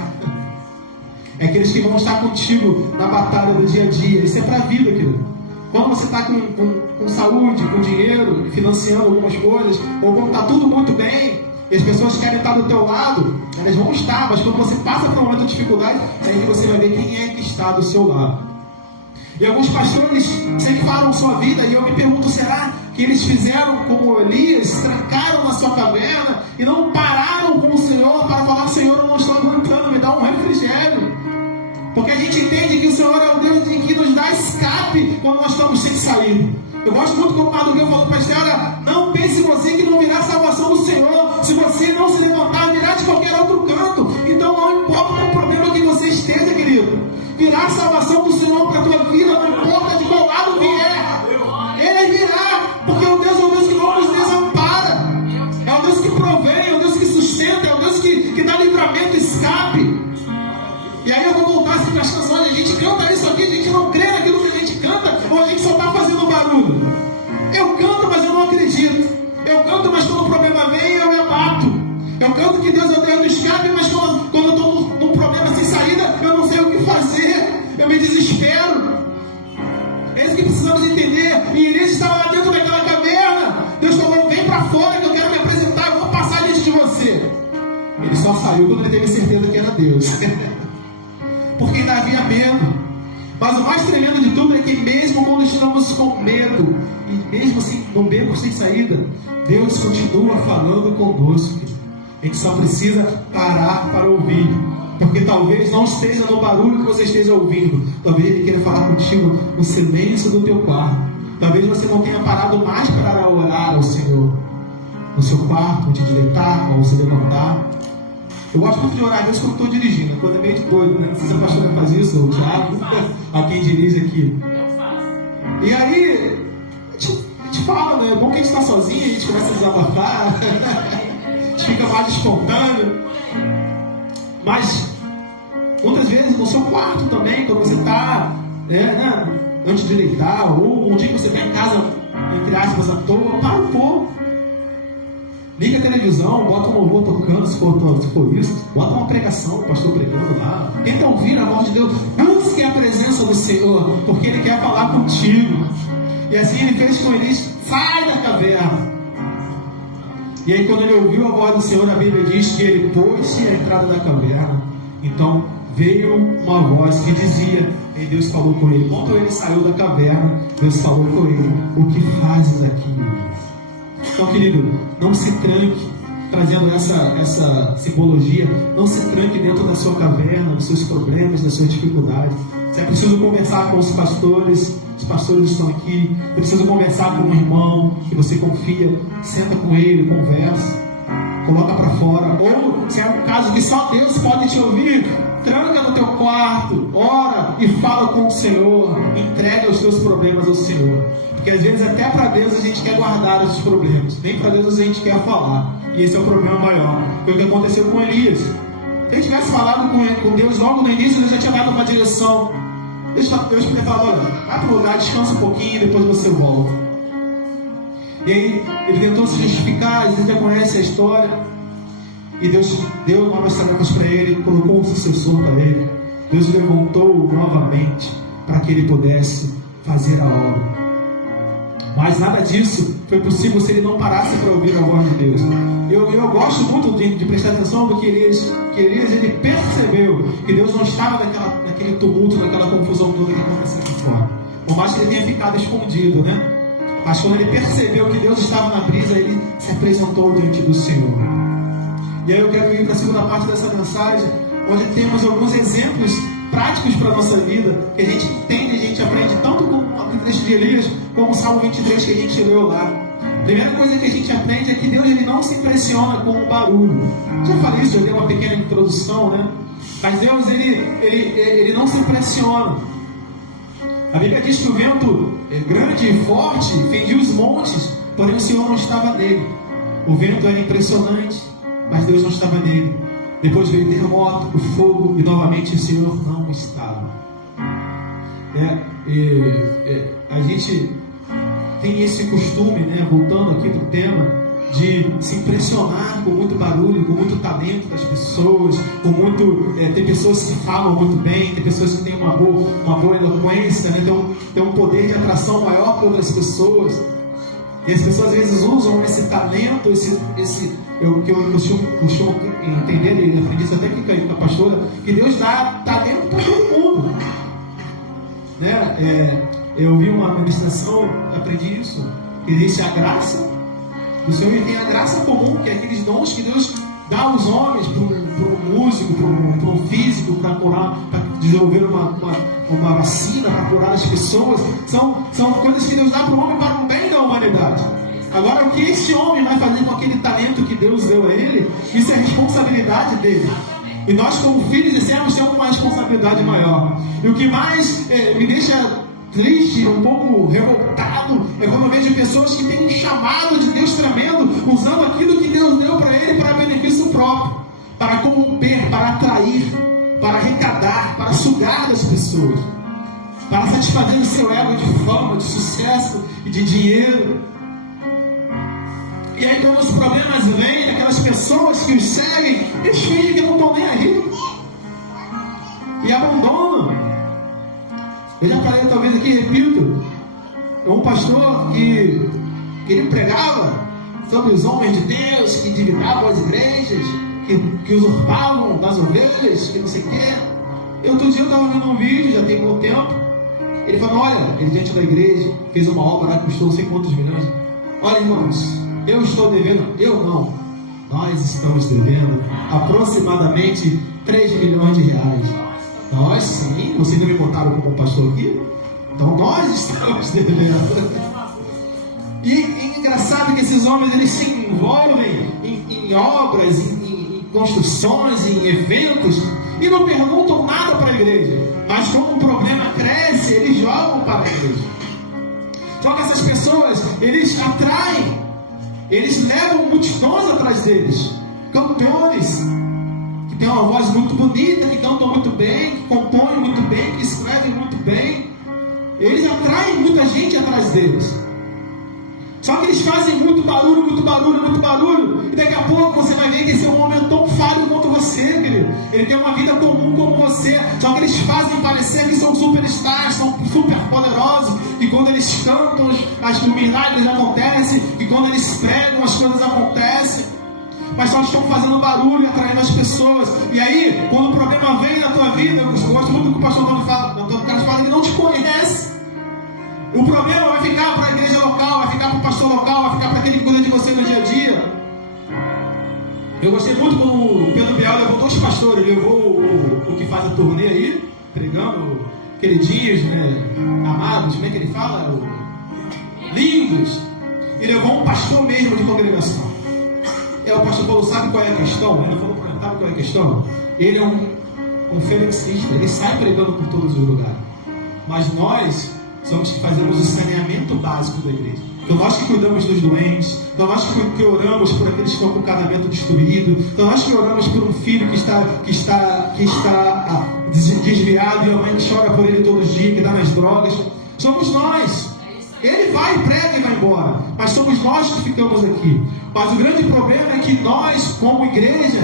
É aqueles que vão estar contigo na batalha do dia a dia. Isso é para a vida, querido. Quando você está com saúde, com dinheiro, financiando algumas coisas, ou quando está tudo muito bem, e as pessoas querem estar do teu lado, elas vão estar, mas quando você passa por um momento de dificuldade, é aí que você vai ver quem é que está do seu lado. E alguns pastores ceifaram sua vida, e eu me pergunto: será que eles fizeram como Elias, trancaram na sua caverna e não pararam com o Senhor para falar: Senhor, eu não estou aguentando, me dá um refrigério? Porque a gente entende que o Senhor é o Deus que nos dá escape quando nós estamos sem saída. Eu gosto muito como o Padre Miguel falou para a Estela: não pense você que não virá a salvação do Senhor. Se você não se levantar, virá de qualquer outro canto. Então não importa o problema que você esteja, querido, virá a salvação do Senhor para a tua vida, não importa de qual lado vier. Ele virá, porque o Deus é o Deus que não nos desampara, é o Deus que provém, é o Deus que sustenta, é o Deus que dá livramento, escape. E aí eu vou voltar assim para as canções: a gente canta isso aqui, a gente não crê naquilo que a gente canta, ou a gente só está fazendo barulho. Eu canto, mas eu não acredito. Eu canto, mas quando o problema vem, eu me abato. Eu canto que Deus é o Deus do escape, mas quando eu estou num problema sem saída, eu não sei o que fazer, eu me desespero. É isso que precisamos entender. E Elias estava lá dentro daquela caverna. Deus falou: vem para fora que eu quero me apresentar, eu vou passar diante de você. Ele só saiu quando ele teve certeza que era Deus. Porque ainda havia medo. Mas o mais tremendo de tudo é que mesmo quando estamos com medo, e mesmo assim, no beco sem saída, Deus continua falando conosco. A gente só precisa parar para ouvir. Porque talvez não esteja no barulho que você esteja ouvindo. Talvez Ele queira falar contigo no silêncio do teu quarto. Talvez você não tenha parado mais para orar ao Senhor. No seu quarto, antes de deitar, ou se levantar. Eu gosto muito de orar a Deus quando estou dirigindo. A coisa é meio de doido, né? Não sei se a pastora faz isso, ou o Thiago, a quem dirige aqui. E aí, a gente fala, né? É bom que a gente está sozinho, a gente começa a desabafar. A gente fica mais espontâneo. Mas muitas vezes no seu quarto também, quando você está antes de deitar, ou um dia que você está em casa, entre aspas, à toa, para um pouco. Liga a televisão, bota um louvor tocando, se for isso, bota uma pregação, o pastor pregando lá. Tenta ouvir a voz de Deus, busque a presença do Senhor, porque Ele quer falar contigo. E assim Ele fez com eles, sai da caverna. E aí quando ele ouviu a voz do Senhor, a Bíblia diz que ele pôs-se à entrada da caverna. Então veio uma voz que dizia, e Deus falou com ele. Quando ele saiu da caverna, Deus falou com ele, o que fazes aqui? Então, querido, não se tranque, trazendo essa simbologia, não se tranque dentro da sua caverna, dos seus problemas, das suas dificuldades. Se é preciso conversar com os pastores estão aqui. É preciso conversar com um irmão que você confia, senta com ele, conversa, coloca para fora. Ou, se é um caso que só Deus pode te ouvir, tranca no teu quarto, ora e fala com o Senhor, entrega os teus problemas ao Senhor. Porque às vezes até para Deus a gente quer guardar esses problemas, nem para Deus a gente quer falar. E esse é o problema maior. Foi o que aconteceu com Elias. Se ele tivesse falado com Deus logo no início, ele já tinha dado uma direção. Deus podia falar, olha, vai para o lugar, descansa um pouquinho, depois você volta. E aí ele tentou se justificar, ele até conhece a história. E Deus deu novas tarefas para ele, colocou um sucessor para ele. Deus levantou novamente para que ele pudesse fazer a obra. Mas nada disso foi possível se ele não parasse para ouvir a voz de Deus. Eu gosto muito de prestar atenção do que Elias ele percebeu que Deus não estava naquele tumulto, naquela confusão toda que aconteceu aqui fora. Por mais que ele tenha ficado escondido, né? Mas quando ele percebeu que Deus estava na brisa, ele se apresentou diante do Senhor. E aí eu quero ir para a segunda parte dessa mensagem, onde temos alguns exemplos práticos para a nossa vida, que a gente entende, a gente aprende tanto com o texto de Elias, como o Salmo 23 que a gente leu lá. A primeira coisa que a gente aprende é que Deus ele não se impressiona com o barulho. Já falei isso, eu dei uma pequena introdução, né? Mas Deus ele não se impressiona. A Bíblia diz que o vento grande e forte fendia os montes, porém o Senhor não estava nele. O vento era impressionante, mas Deus não estava nele. Depois veio o terremoto, o fogo, e novamente o Senhor não estava. A gente tem esse costume, né, voltando aqui para o tema, de se impressionar com muito barulho, com muito talento das pessoas, com muito, tem pessoas que falam muito bem, tem pessoas que têm uma boa eloquência, né, tem um poder de atração maior que outras pessoas. E as pessoas às vezes usam esse talento, que eu costumo entender, e aprendi isso até aqui com a pastora, que Deus dá talento para todo mundo. Né? Eu vi uma ministração, aprendi isso, que existe a graça do Senhor, e tem a graça comum, que é aqueles dons que Deus dá aos homens, para um músico, para um físico, para curar, para desenvolver uma vacina, para curar as pessoas. São coisas que Deus dá para o homem para o bem da humanidade. Agora, o que esse homem vai fazer com aquele talento que Deus deu a ele, isso é responsabilidade dele. E nós, como filhos de servos, temos uma responsabilidade maior. E o que mais me deixa triste, um pouco revoltado, é quando eu vejo pessoas que têm um chamado de Deus tremendo, usando aquilo que Deus deu para ele para benefício próprio, para corromper, para atrair, para arrecadar, para sugar das pessoas, para satisfazer o seu ego de fama, de sucesso e de dinheiro. E aí, quando os problemas vêm, aquelas pessoas que os seguem, eles fingem que não estão nem aí e abandonam. Eu já falei talvez aqui, repito, um pastor que ele pregava sobre os homens de Deus, que endividavam as igrejas, que usurpavam das ovelhas, que não sei o quê. Outro dia eu estava vendo um vídeo, já tem algum tempo, ele falou, olha, ele diante da igreja, fez uma obra lá que custou não sei quantos milhões. Olha, irmãos, eu estou devendo, eu não, nós estamos devendo aproximadamente 3 milhões de reais. Nós sim, vocês não me contaram como pastor aqui? Então nós estamos devendo. E engraçado que esses homens eles se envolvem em obras, em construções, em eventos, e não perguntam nada para a igreja. Mas quando um problema cresce, eles jogam para a igreja. Só que essas pessoas, eles atraem, eles levam multidões atrás deles. Cantores que têm uma voz muito bonita, que cantam muito bem, que compõem muito bem, que escrevem muito bem. Eles vai muita gente atrás deles. Só que eles fazem muito barulho, e daqui a pouco você vai ver que esse é um homem tão falho quanto você, querido. Ele tem uma vida comum como você, só que eles fazem parecer que são superstars, são super poderosos, e quando eles cantam, os milagres acontecem, e quando eles pregam, as coisas acontecem. Mas só estão fazendo barulho, atraindo as pessoas. E aí, quando o problema vem na tua vida, eu gosto muito do que o pastor Antônio fala, ele não te conhece. O problema vai ficar para a igreja local, vai ficar para o pastor local, vai ficar para aquele que cuida de você no dia a dia. Eu gostei muito quando o Pedro Bial levou 2 pastores, levou o que faz a turnê aí, pregando, queridinhos, né, amados, como é que ele fala? Lindos. E levou um pastor mesmo de congregação. O pastor Paulo sabe qual é a questão? Ele falou para sabe qual é a questão? Ele é um felixista, ele sai pregando por todos os lugares. Mas nós somos que fazemos o saneamento básico da igreja. Então nós que cuidamos dos doentes, então nós que oramos por aqueles que estão com o casamento destruído, então nós que oramos por um filho que está desviado e a mãe que chora por ele todos os dias, que está nas drogas. Somos nós. Ele vai, prega e vai embora. Mas somos nós que ficamos aqui. Mas o grande problema é que nós, como igreja,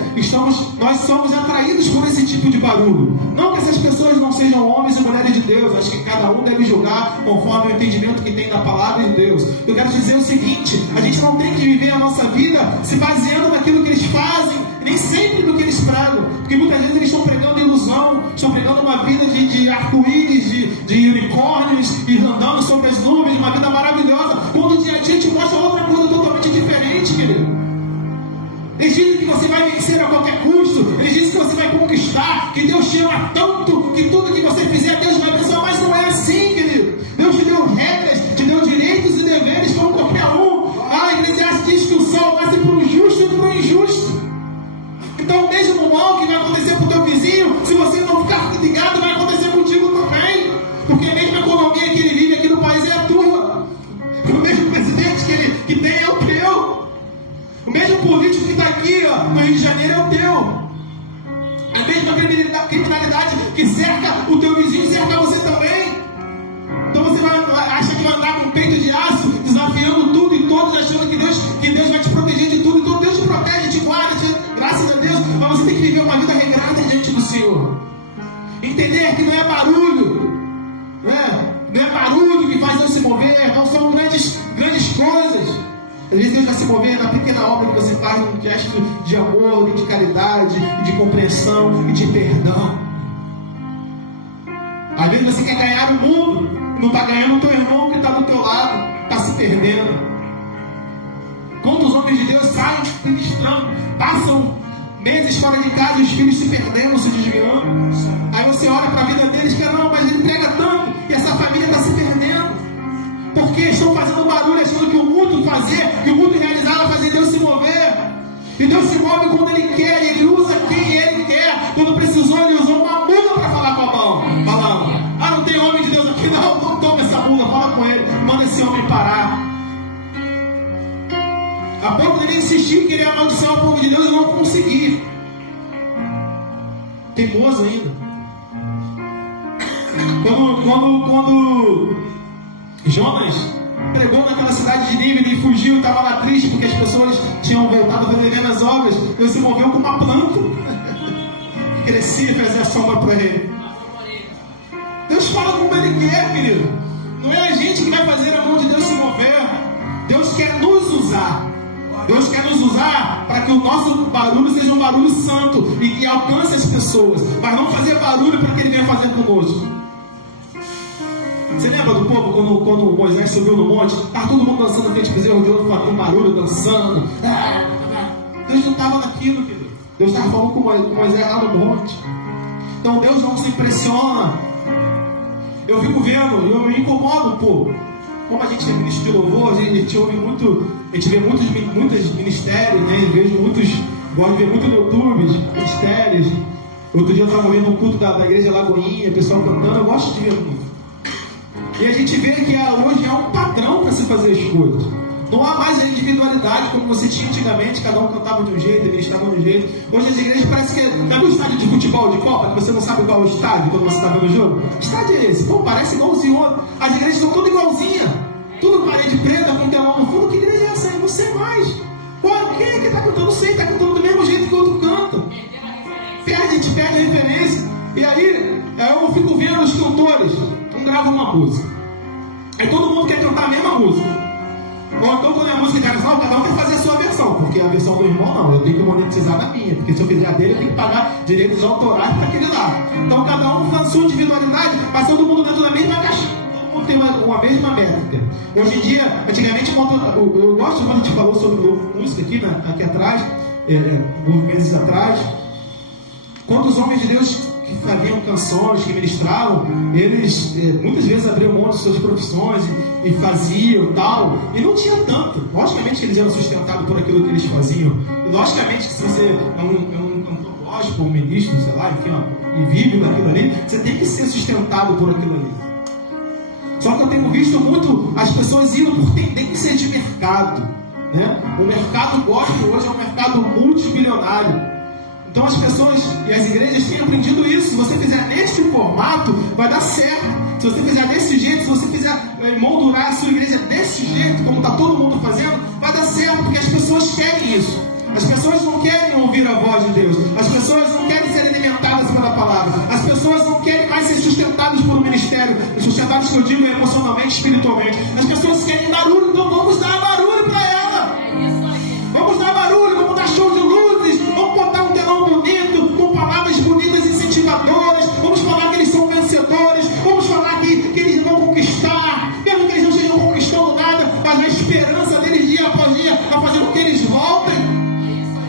nós somos atraídos por esse tipo de barulho. Não que essas pessoas não sejam homens e mulheres de Deus. Acho que cada um deve julgar conforme o entendimento que tem da palavra de Deus. Eu quero dizer o seguinte: a gente não tem que viver a nossa vida se baseando naquilo que eles fazem, nem sempre do que eles pregam. Porque muitas vezes eles estão pregando ilusão, estão pregando uma vida de arco-íris, de unicórnios, e andando sobre as nuvens, uma vida maravilhosa, quando o dia a dia te mostra outra coisa totalmente diferente, querido. Eles dizem que você vai vencer a qualquer custo, eles dizem que você vai conquistar, que Deus te ama tanto, que tudo que você fizer, Deus vai abençoar, mas não é assim, querido. Deus te deu regras, te deu direitos e deveres como qualquer um. A Eclesiastes diz que o sol nasce para o justo e para o injusto. Então, mesmo o mal que vai acontecer para o teu vizinho, se você não ficar ligado, vai acontecer contigo também. Porque a mesma economia que ele vive aqui no país é a tua. O mesmo presidente que tem é o teu. O mesmo político que está aqui no Rio de Janeiro é o teu. A mesma criminalidade que cerca o teu vizinho cerca você também. Então você acha que vai andar com um peito de aço, desafiando tudo e todos, achando que Deus vai te proteger de tudo. Então Deus te protege, te guarda, graças a Deus. Mas você tem que viver uma vida regrada diante do Senhor. Entender que não é barulho, não é barulho que faz Deus se mover, não são grandes coisas. Às vezes Deus vai se mover na pequena obra que você faz, num gesto de amor, de caridade, de compreensão e de perdão. Às vezes você quer ganhar o mundo, não está ganhando o teu irmão que está do teu lado, está se perdendo. Quantos homens de Deus saem ministrando, passam meses fora de casa e os filhos se perdendo, se desviando. Aí você olha para a vida deles e fala, não, mas ele prega tanto e essa família está se perdendo. Porque estão fazendo barulho, achando que o mundo fazer, que o mundo realizar vai fazer Deus se mover. E Deus se move quando Ele quer, e Ele usa quem Ele quer. Quando precisou, Ele usou uma mula para falar com a mão, falando, não tem homem de Deus aqui, não toma essa mula, fala com ele, manda esse homem parar. A ponto dele insistir em querer amaldiçoar o povo de Deus e não conseguir. Teimoso ainda. Quando Jonas pregou naquela cidade de Nínive e fugiu, estava lá triste porque as pessoas tinham voltado a fazer as obras, Deus se moveu com uma planta. Crescia e fazia sombra para ele. Deus fala como Ele quer, querido. Não é a gente que vai fazer a mão de Deus se mover. Deus quer nos usar. Deus quer nos usar para que o nosso barulho seja um barulho santo e que alcance as pessoas, mas não fazer barulho para que Ele venha fazer conosco. Você lembra do povo quando Moisés subiu no monte? Estava todo mundo dançando frente ao bezerro de ouro, fazendo barulho, dançando. Deus não estava naquilo, querido. Deus estava falando com Moisés lá no monte. Então Deus não se impressiona. Eu fico vendo, eu me incomodo um pouco. Como a gente é ministro de louvor, a gente ouve muito, a gente vê muitos ministérios, né? Eu vejo muitos, gosto de ver muito no YouTube, ministérios. Outro dia eu estava vendo um culto da igreja Lagoinha, o pessoal cantando, eu gosto de ver muito. E a gente vê que hoje é um padrão para se fazer as coisas. Não há mais individualidade como você tinha antigamente, cada um cantava de um jeito, eles estavam de um jeito. Hoje as igrejas parece que é um estádio de futebol de Copa, que você não sabe qual é o estádio quando você está vendo o jogo. Que estádio é esse? Pô, parece igualzinho outro. As igrejas estão todas igualzinhas. Tudo parede preta, com telão no fundo. Que igreja é essa aí? Não sei mais. Quem é que está cantando? Não sei, está cantando do mesmo jeito que o outro canta. A gente perde a referência. E aí eu fico vendo os cantores, um grava uma música. Aí todo mundo quer cantar a mesma música. Ou então quando é a música internacional, cada um quer fazer a sua versão. Porque a versão do irmão não, eu tenho que monetizar da minha. Porque se eu fizer a dele, eu tenho que pagar direitos autorais para aquele lá. Então cada um faz sua individualidade, mas todo mundo dentro da mesma caixinha. Todo mundo tem uma mesma métrica. Hoje em dia, antigamente, eu gosto quando a gente falou sobre música aqui atrás, alguns meses atrás, quando os homens de Deus que faziam canções, que ministravam, eles muitas vezes abriam mão de suas profissões e faziam tal, e não tinha tanto. Logicamente que eles eram sustentados por aquilo que eles faziam, e logicamente que se você é um cantor gospel, um ministro, sei lá, enfim, e vive daquilo ali, você tem que ser sustentado por aquilo ali. Só que eu tenho visto muito as pessoas indo por tendência de mercado, né? O mercado gospel hoje é um mercado multimilionário. Então as pessoas e as igrejas têm aprendido isso. Se você fizer neste formato, vai dar certo. Se você fizer desse jeito, se você fizer moldurar a sua igreja desse jeito, como está todo mundo fazendo, vai dar certo, porque as pessoas querem isso. As pessoas não querem ouvir a voz de Deus. As pessoas não querem ser alimentadas pela palavra. As pessoas não querem mais ser sustentadas por um ministério. Sustentadas, que eu digo, emocionalmente, espiritualmente. As pessoas querem barulho, então vamos dar barulho para ela. Vamos dar barulho, vamos dar show de luzes, vamos botar um telão bonito, com palavras bonitas incentivadoras, vamos falar que eles são vencedores, vamos falar que eles vão conquistar, mesmo que eles não estejam conquistando nada, mas a esperança deles dia após dia a fazer com que eles voltem.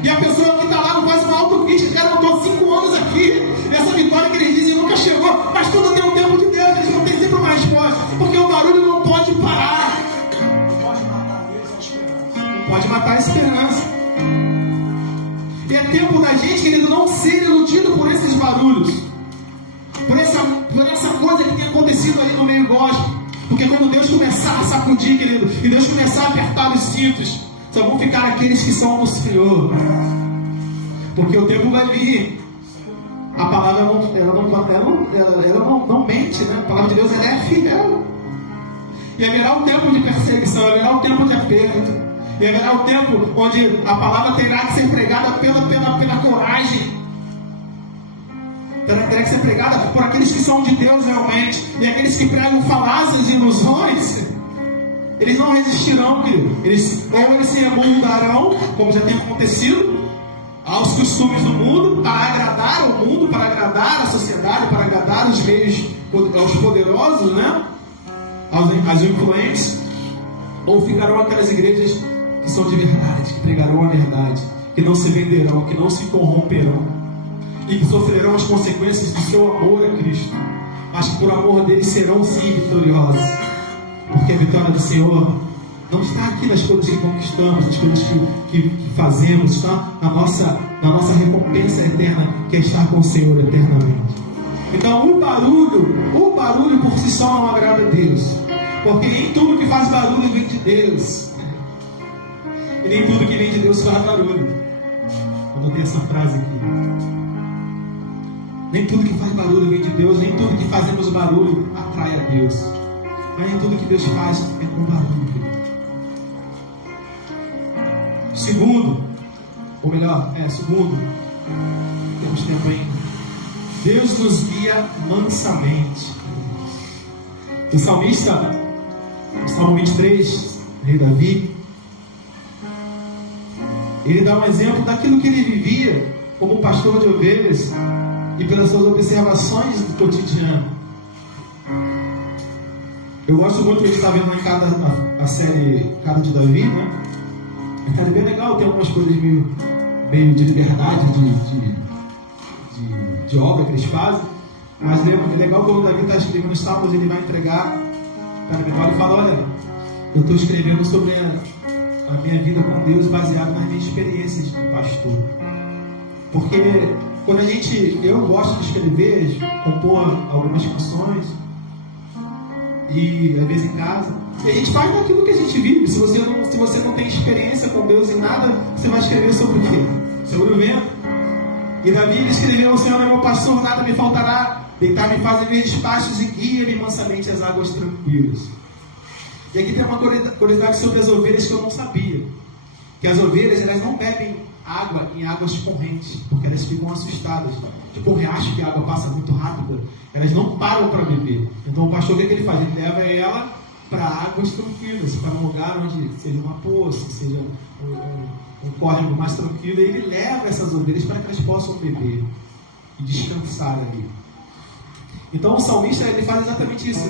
E a pessoa que está lá não faz uma autocrítica, cara, eu estou 5 anos aqui, essa vitória que eles dizem nunca chegou, mas tudo tem um tempo de Deus, eles vão ter sempre uma resposta, porque o barulho não pode parar. Pode matar a esperança. E é tempo da gente, querido, não ser iludido por esses barulhos, por essa coisa que tem acontecido ali no meio gospel. Porque quando Deus começar a sacudir, querido, e Deus começar a apertar os cintos, só vão ficar aqueles que são do Senhor. Porque o tempo vai vir. A palavra não mente, né? A palavra de Deus ela é fiel. E haverá um tempo de perseguição, haverá um tempo de aperto. E haverá o tempo onde a palavra terá que ser pregada pela coragem. Terá que ser pregada por aqueles que são de Deus realmente. E aqueles que pregam falácias e ilusões, eles não resistirão, querido. Ou eles se emoldarão, como já tem acontecido, aos costumes do mundo, para agradar ao mundo, para agradar a sociedade, para agradar os meios, aos poderosos, né? Aos influentes. Ou ficarão aquelas igrejas que são de verdade, que pregarão a verdade, que não se venderão, que não se corromperão e que sofrerão as consequências do seu amor a Cristo, mas que por amor dele serão sim vitoriosos, porque a vitória do Senhor não está aqui nas coisas que conquistamos, nas coisas que fazemos, está na nossa recompensa eterna, que é estar com o Senhor eternamente. Então o barulho por si só não agrada a Deus, porque nem tudo que faz barulho vem de Deus. E nem tudo que vem de Deus faz barulho. Eu botei essa frase aqui. Nem tudo que faz barulho vem de Deus. Nem tudo que fazemos barulho atrai a Deus. Mas nem tudo que Deus faz é com barulho. Segundo, temos tempo ainda. Deus nos guia mansamente. O salmista, Salmo 23, rei Davi, ele dá um exemplo daquilo que ele vivia como pastor de ovelhas e pelas suas observações do cotidiano. Eu gosto muito que a gente está vendo a série Casa de Davi, né? A série é bem legal, tem algumas coisas meio de liberdade, de obra que eles fazem. Mas é legal quando o Davi está escrevendo os salmos, ele vai entregar para menor e fala: olha, eu estou escrevendo sobre a minha vida com Deus baseado nas minhas experiências de pastor. Porque quando eu gosto de escrever, compor algumas canções, e às vezes em casa. E a gente faz daquilo que a gente vive. Se você não tem experiência com Deus em nada, você vai escrever sobre o quê? Sobre o vento. E Davi escreveu: o Senhor é meu pastor, nada me faltará. Deitar-me faz em verdes pastos e guia-me mansamente às águas tranquilas. E aqui tem uma curiosidade sobre as ovelhas que eu não sabia. Que as ovelhas, elas não bebem água em águas correntes, porque elas ficam assustadas. Tipo um riacho que a água passa muito rápido, elas não param para beber. Então o pastor, o que ele faz? Ele leva ela para águas tranquilas, para um lugar onde seja uma poça, seja um córrego mais tranquilo. E ele leva essas ovelhas para que elas possam beber e descansar ali. Então o salmista, ele faz exatamente isso.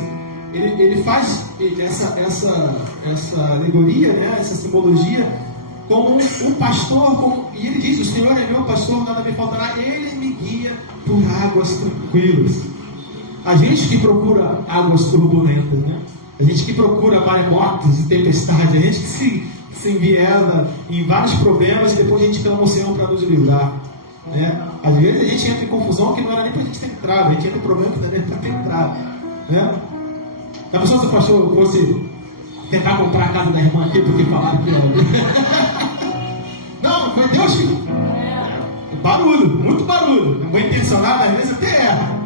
Ele faz essa alegoria, né, essa simbologia, como um pastor, e ele diz: o Senhor é meu pastor, nada me faltará, ele me guia por águas tranquilas. A gente que procura águas turbulentas, né? A gente que procura maremotos e tempestade, a gente que se enviesa em vários problemas e depois a gente clama o Senhor para nos livrar, né? Às vezes a gente entra em confusão que não era nem para a gente ter entrado, a gente entra em problema que também é para ter entrado, né? A pessoa, se o pastor fosse tentar comprar a casa da irmã aqui porque falaram que não, foi Deus que... barulho, muito barulho, não foi intencionado, às vezes até erra,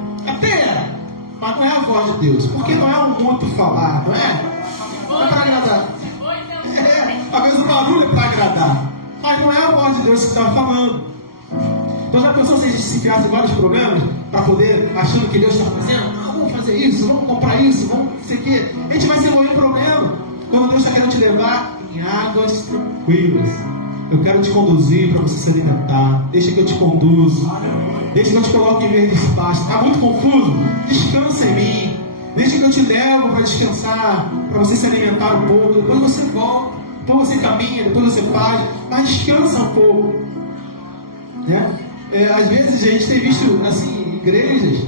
mas não é a voz de Deus, porque não é um muito falar, não é? Não é para agradar. Às vezes o barulho é para agradar, mas não é a voz de Deus que está falando. Então já pensou se a gente se enfiasse em vários problemas para poder, achando que Deus está fazendo? Não, vamos fazer isso, vamos comprar isso, vamos não sei o quê. A gente vai se envolver em problema. Quando Deus está querendo te levar em águas tranquilas. Eu quero te conduzir para você se alimentar. Deixa que eu te conduzo. Deixa que eu te coloque em verdes pastos. Está muito confuso? Descansa em mim. Deixa que eu te levo para descansar, para você se alimentar um pouco. Depois você volta, depois você caminha, depois você faz. Mas descansa um pouco, né? Às vezes a gente tem visto assim, igrejas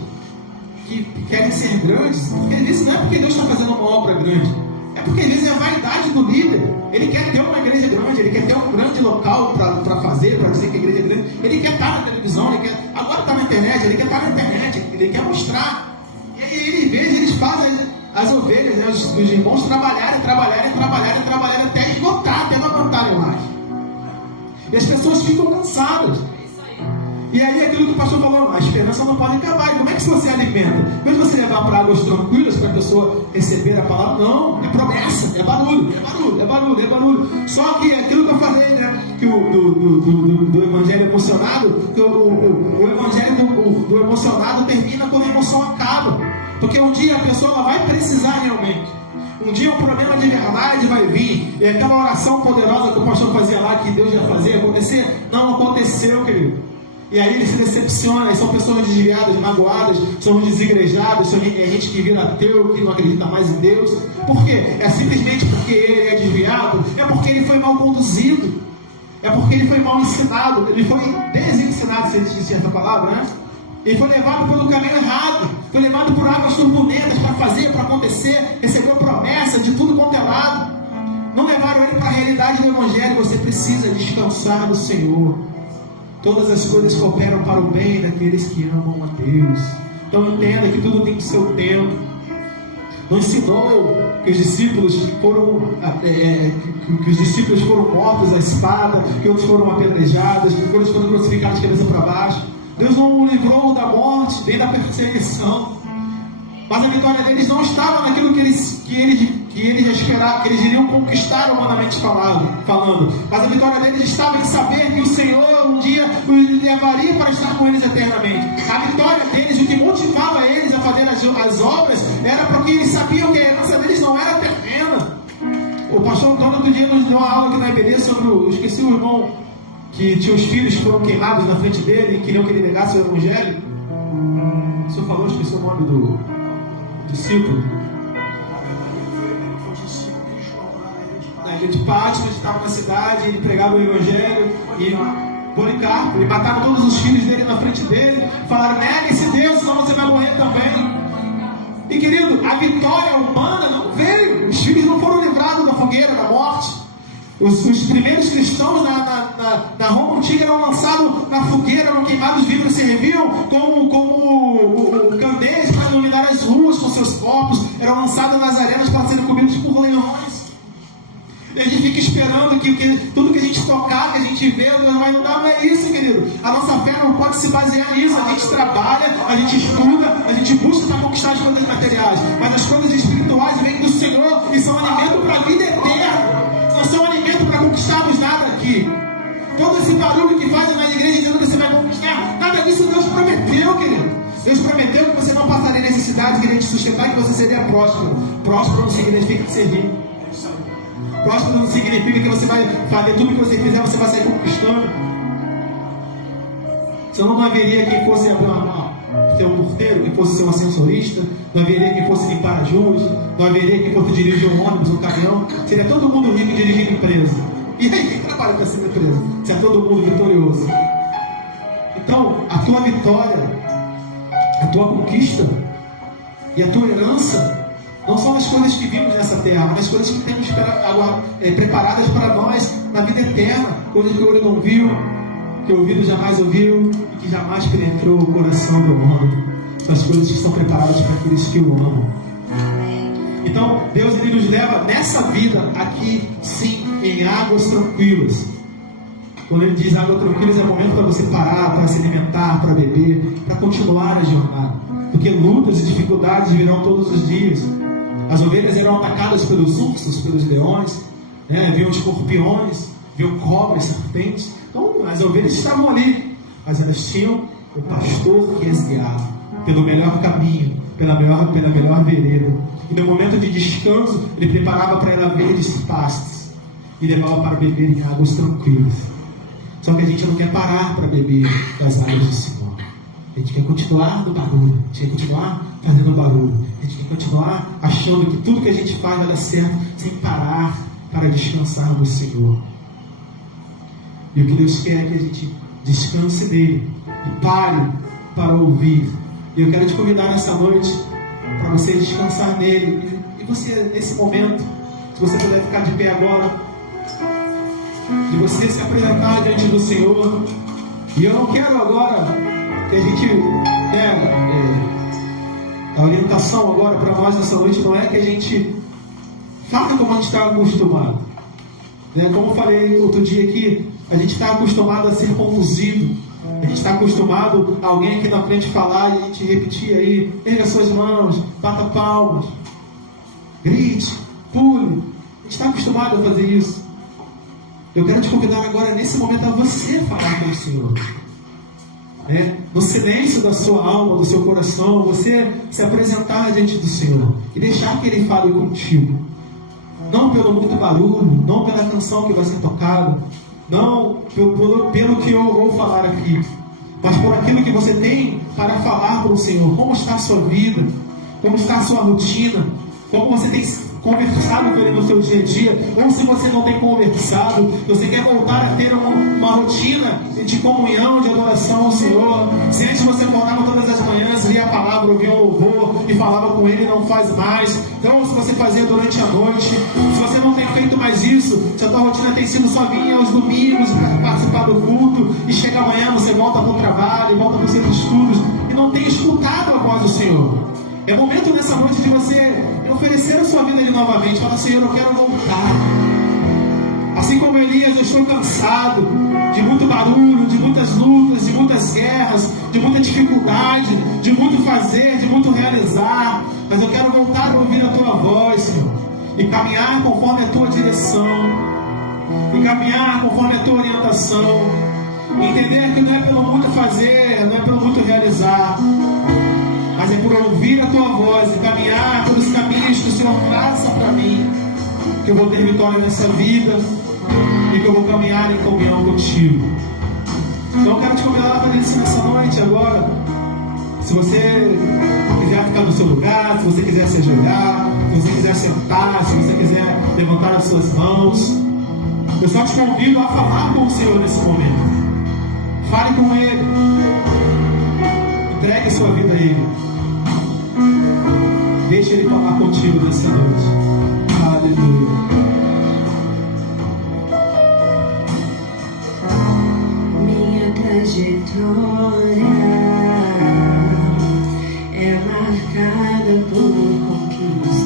que querem ser grandes, porque às vezes não é porque Deus está fazendo uma obra grande, é porque às vezes é a vaidade do líder. Ele quer ter uma igreja grande, ele quer ter um grande local para fazer, para dizer que a igreja é grande. Ele quer estar na televisão, agora está na internet, ele quer estar na internet, ele quer mostrar. E aí eles fazem as ovelhas, né, os irmãos trabalharem até esgotar, até não aguentarem mais. E as pessoas ficam cansadas. E aí aquilo que o pastor falou: a esperança não pode acabar. E como é que você alimenta? Mesmo você levar para águas tranquilas para a pessoa receber a palavra? Não, é promessa, é barulho. Só que aquilo que eu falei, né, que do evangelho emocionado, que o evangelho do emocionado termina quando a emoção acaba. Porque um dia a pessoa ela vai precisar realmente. Um dia um problema de verdade vai vir. E aquela oração poderosa que o pastor fazia lá, que Deus ia fazer acontecer, não aconteceu, querido. E aí ele se decepciona, são pessoas desviadas, magoadas, são desigrejadas, são gente que vira ateu, que não acredita mais em Deus. Por quê? É simplesmente porque ele é desviado? É porque ele foi mal conduzido, é porque ele foi mal ensinado, ele foi desensinado, se existe essa palavra, né? Ele foi levado pelo caminho errado, foi levado por águas turbulentas para fazer, para acontecer, recebeu promessa de tudo quanto é lado. Não levaram ele para a realidade do evangelho. Você precisa descansar no Senhor. Todas as coisas cooperam para o bem daqueles que amam a Deus. Então entenda que tudo tem o seu tempo. Não ensinou que os discípulos foram mortos à espada, que outros foram apedrejados, que outros foram crucificados de cabeça para baixo. Deus não o livrou da morte, nem da perseguição. Mas a vitória deles não estava naquilo que eles esperavam, que eles iriam conquistar humanamente falando. Mas a vitória deles estava em saber que o Senhor um dia os levaria para estar com eles eternamente. A vitória deles, o que motivava eles a fazer as obras, era porque eles sabiam que a herança deles não era terrena. O pastor Antônio outro dia nos deu uma aula aqui na EBD sobre eu esqueci o irmão que tinha os filhos que foram queimados na frente dele e queriam que ele negasse o evangelho. O senhor falou, esqueci o nome do discípulo. De Pátima, ele estava na cidade, ele pregava o evangelho, e Policarpo, ele matava todos os filhos dele na frente dele, falaram: nega esse Deus, senão você vai morrer também. E querido, a vitória humana não veio, os filhos não foram livrados da fogueira, da morte. Os primeiros cristãos na Roma Antiga eram lançados na fogueira, eram queimados vivos, serviam como candeias para iluminar as ruas com seus corpos, eram lançados nas arenas para serem comidos por leões. E a gente fica esperando que tudo que a gente tocar, que a gente vê, Deus vai mudar. Não é isso, querido. A nossa fé não pode se basear nisso. A gente trabalha, a gente estuda, a gente busca para conquistar as coisas materiais. Mas as coisas espirituais vêm do Senhor e são alimento para a vida eterna. Não são alimento para conquistarmos nada aqui. Todo esse barulho que fazem na igreja dizendo que você vai conquistar, nada disso Deus prometeu, querido. Deus prometeu que você não passaria necessidade, que Ele ia te sustentar, que você seria próspero. Próspero não significa ser rico. Próspero não significa que você vai fazer tudo que você quiser, você vai sair conquistando. Senão não haveria quem fosse ser um porteiro, quem fosse ser um ascensorista, não haveria quem fosse limpar as ruas, não haveria quem fosse dirigir um ônibus, um caminhão. Seria todo mundo rico dirigindo empresa. E aí, quem trabalha para essa empresa? Se é todo mundo vitorioso. Então, a tua vitória, a tua conquista e a tua herança não são as coisas que vimos nessa terra, mas as coisas que temos preparadas para nós na vida eterna. Coisas que o olho não viu, que o ouvido jamais ouviu e que jamais penetrou o coração do homem. As coisas que são preparadas para aqueles que o amam. Então, Deus ele nos leva nessa vida aqui, sim, em águas tranquilas. Quando Ele diz águas tranquilas, é momento para você parar, para se alimentar, para beber, para continuar a jornada. Porque lutas e dificuldades virão todos os dias. As ovelhas eram atacadas pelos ursos, pelos leões, viam escorpiões, viam cobras, serpentes. Então, as ovelhas estavam ali, mas elas tinham o pastor que as guiava pelo melhor caminho, pela melhor vereda. E no momento de descanso, Ele preparava para ela verdes pastos e levava para beber em águas tranquilas. Só que a gente não quer parar para beber das águas do Senhor. A gente quer continuar no barulho, a gente quer continuar fazendo barulho, a gente quer continuar achando que tudo que a gente faz vai dar certo sem parar para descansar no Senhor. E o que Deus quer é que a gente descanse nele e pare para ouvir. E eu quero te convidar nessa noite para você descansar nele. E você, nesse momento, se você puder ficar de pé agora, de você se apresentar diante do Senhor. E eu não quero agora que a gente a orientação agora para nós nessa noite não é que a gente faça como a gente está acostumado. Como eu falei outro dia aqui, a gente está acostumado a ser conduzido. A gente está acostumado a alguém aqui na frente falar e a gente repetir aí, erga suas mãos, bata palmas, grite, pule. A gente está acostumado a fazer isso. Eu quero te convidar agora, nesse momento, a você falar com o Senhor. No silêncio da sua alma, do seu coração, você se apresentar diante do Senhor e deixar que Ele fale contigo. Não pelo muito barulho, não pela canção que vai ser tocada, não pelo que eu vou falar aqui, mas por aquilo que você tem para falar para o Senhor. Como está a sua vida? Como está a sua rotina? Como você tem conversado com Ele no seu dia a dia? Ou se você não tem conversado, você quer voltar a ter uma rotina de comunhão, de adoração ao Senhor. Se antes você acordava todas as manhãs, lia a palavra, ouvia o louvor e falava com Ele, não faz mais. Então, se você fazia durante a noite, se você não tem feito mais isso, se a tua rotina tem sido só vir aos domingos para participar do culto, e chega amanhã, você volta para o trabalho, volta para os seus estudos, e não tem escutado a voz do Senhor. É momento nessa noite de você oferecer a sua vida a Ele novamente. Fala, Senhor, eu quero voltar. Assim como Elias, eu estou cansado de muito barulho, de muitas lutas, de muitas guerras, de muita dificuldade, de muito fazer, de muito realizar. Mas eu quero voltar a ouvir a Tua voz, Senhor, e caminhar conforme a Tua direção, e caminhar conforme a Tua orientação. Entender que não é pelo muito fazer, não é pelo muito realizar, mas é por ouvir a Tua voz e caminhar pelos caminhos que o Senhor traça para mim, que eu vou ter vitória nessa vida e que eu vou caminhar em comunhão contigo. Então eu quero te convidar a fazer isso nessa noite agora. Se você quiser ficar no seu lugar, se você quiser se ajoelhar, se você quiser sentar, se você quiser levantar as suas mãos, eu só te convido a falar com o Senhor nesse momento. Fale com Ele. Entregue a sua vida a Ele. Deixe Ele falar contigo nessa noite. Aleluia. Minha trajetória é marcada por conquistas.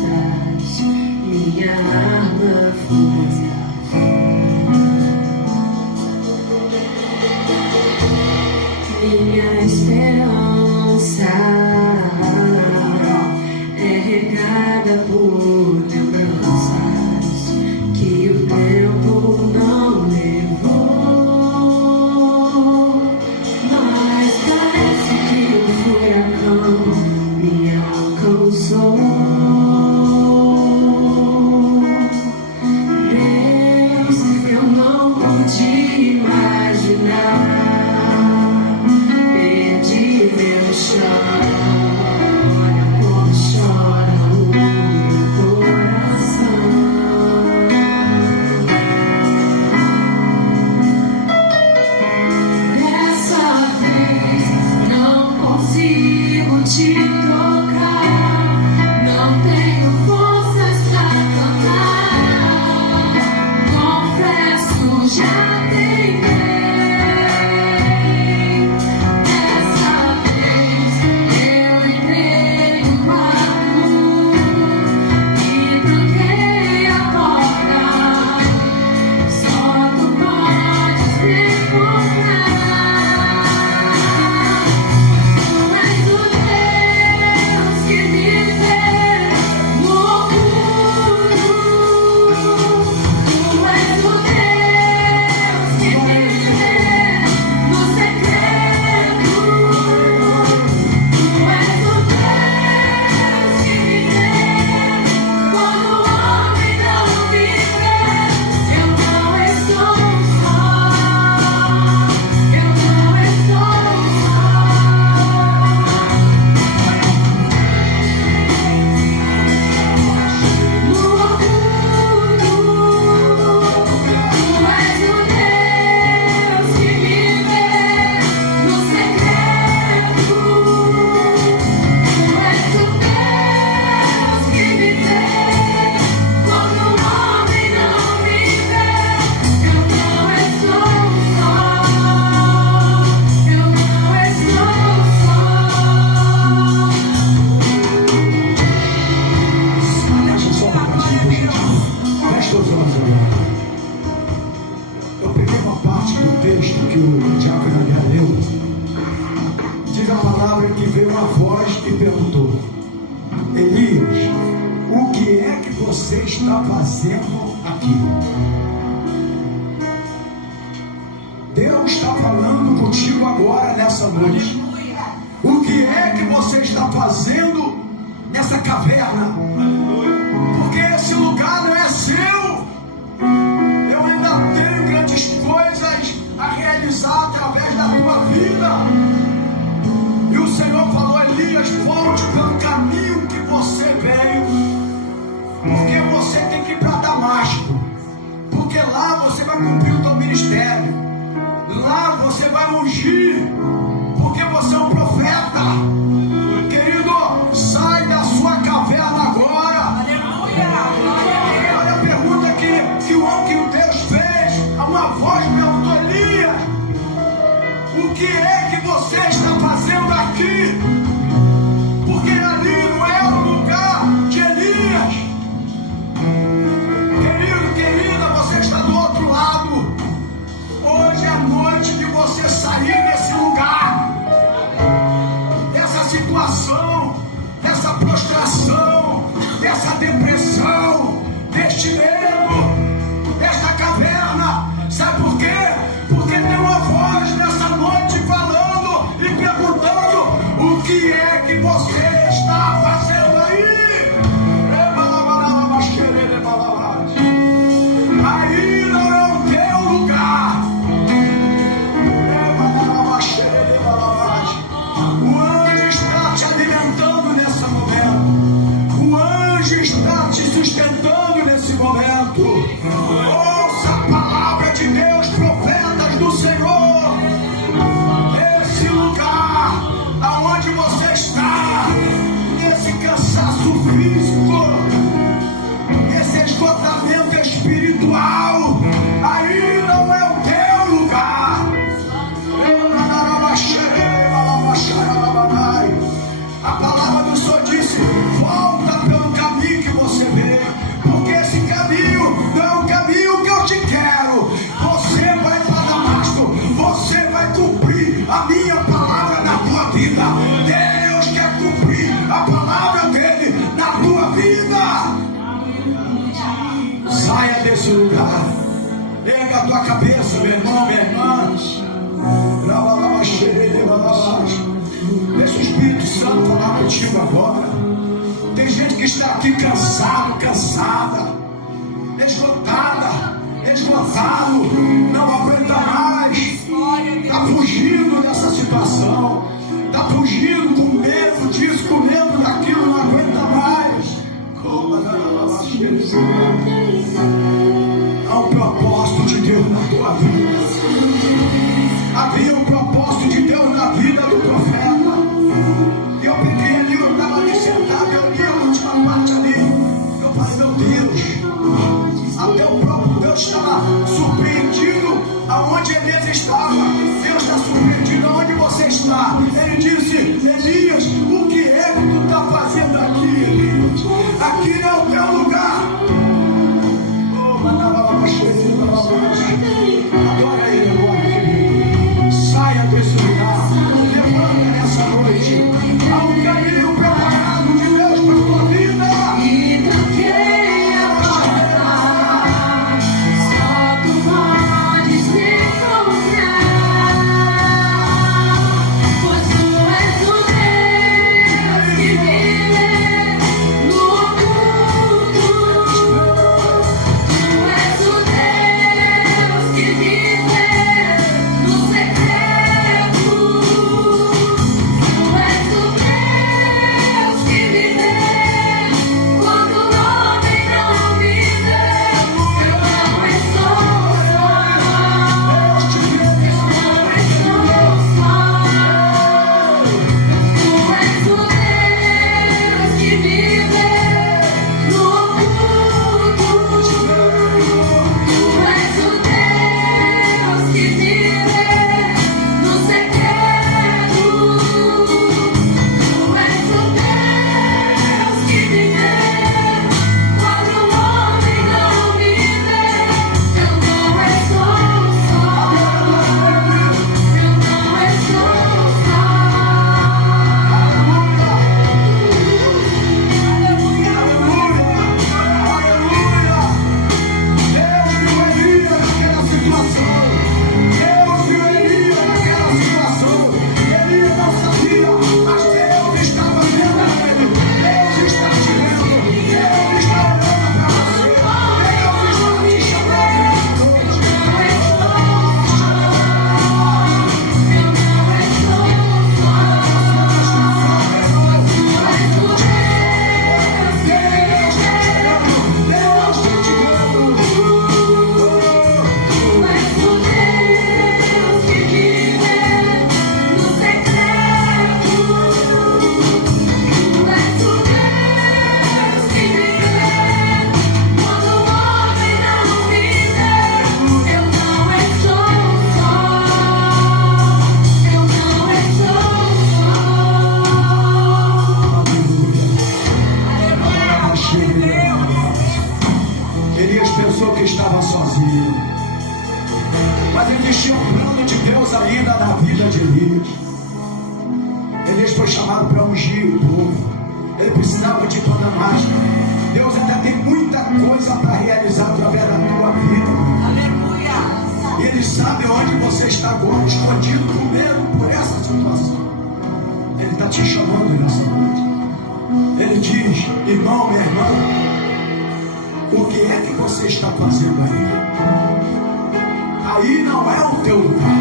Minha esperança é regada por lembranças que o tempo não levou, mas parece que o furacão me alcançou. Deus, eu não pude imaginar. Perdi meu chão, olha como chora o meu coração. Dessa vez não consigo te tocar, não tenho forças pra cantar. Confesso, já tentei. Eu peguei uma parte do texto que o diácono André leu. Diz a palavra que veio uma voz e perguntou: Elias, o que é que você está fazendo aqui? Deus está falando contigo agora nessa noite. O que é que você está fazendo nessa caverna? Porque esse lugar não é seu. Eu ainda tenho grandes coisas a realizar através da tua vida. E o Senhor falou: Elias, volte pelo caminho que você veio, porque você tem que ir para Damasco, porque lá você vai cumprir o teu ministério, lá você vai ungir, porque você é um profeta. Querido, sai da sua caverna agora. Olha a pergunta que o Deus fez. Uma voz perguntou: Elias, o que é que você está fazendo aqui? Porque ali não é o lugar de Elias. Querido, querida, você está do outro lado. Hoje é noite de você sair desse lugar, dessa situação, dessa prostração, dessa depressão, deste medo, desta caverna. Sabe por quê? Porque tem uma voz nessa noite falando e perguntando: o que nesse lugar. Erga a tua cabeça, meu irmão, minha irmã. Deixa o Espírito Santo falar contigo agora. Tem gente que está aqui cansado, cansada, esgotada, esgotado, não aguenta mais, está fugindo dessa situação, está fugindo com medo disso, com medo daquilo, não aguenta mais. Há um propósito de Deus na tua vida. Havia um propósito de Deus na vida do profeta. E eu peguei ali, eu estava ali sentado, eu li a última parte ali. Eu falei, meu Deus, até o próprio Deus estava surpreendido aonde Elias estava. Deus está surpreendido aonde você está. Ele disse, Elias, o que é que tu está fazendo aqui, Elias? Aqui não é o teu lugar. Adora ele agora, querido. Saia desse lugar. Levanta nessa noite. Há um caminho preparado de Deus para a tua vida. E pra quem adorar, só tu podes me encontrar. Pois tu és o Deus que vive no oculto. Tu és o Deus que vive no secreto. Tu és o Deus que vive quando o homem não vive. Eu não estou só. Eu não estou só. Tu és o Deus que vive no oculto. Tu és o Deus que vive no secreto. Tu és o Deus que vive quando o homem não vive. Eu não estou só. Eu não estou só. Deus viu Elias naquela situação. Deus viu Elias naquela situação. Elias não sabia, mas Deus estava vendo ele. Deus está te vendo. Deus está olhando para você. Deus está te chamando nessa noite. Elias pensou que estava sozinho, mas existia um plano de Deus ainda na vida de Elias. Elias foi chamado para ungir o povo. Ele precisava de toda a máscara. Deus ainda tem muita coisa para realizar através da tua vida. E Ele sabe onde você está agora, escondido com medo por essa situação. Ele está te chamando nessa noite. Ele diz, irmão, minha irmã, o que é que você está fazendo aí? Aí não é o teu lugar.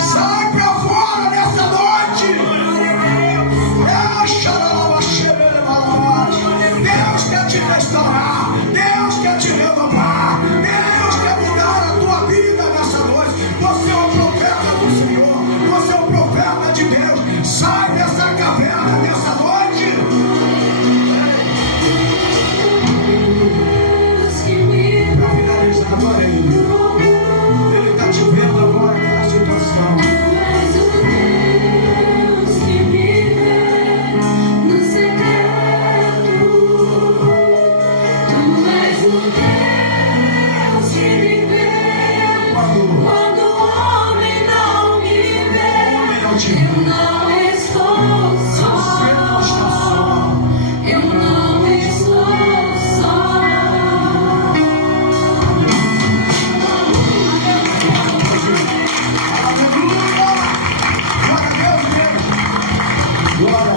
Sai pra fora nessa noite. Deus quer te restaurar. Deus quer te renovar. Deus quer mudar a tua vida nessa noite. Você é o profeta do Senhor. Você é o profeta de Deus. Sai dessa caverna nessa noite. Para finalizar agora, Ele está te vendo agora.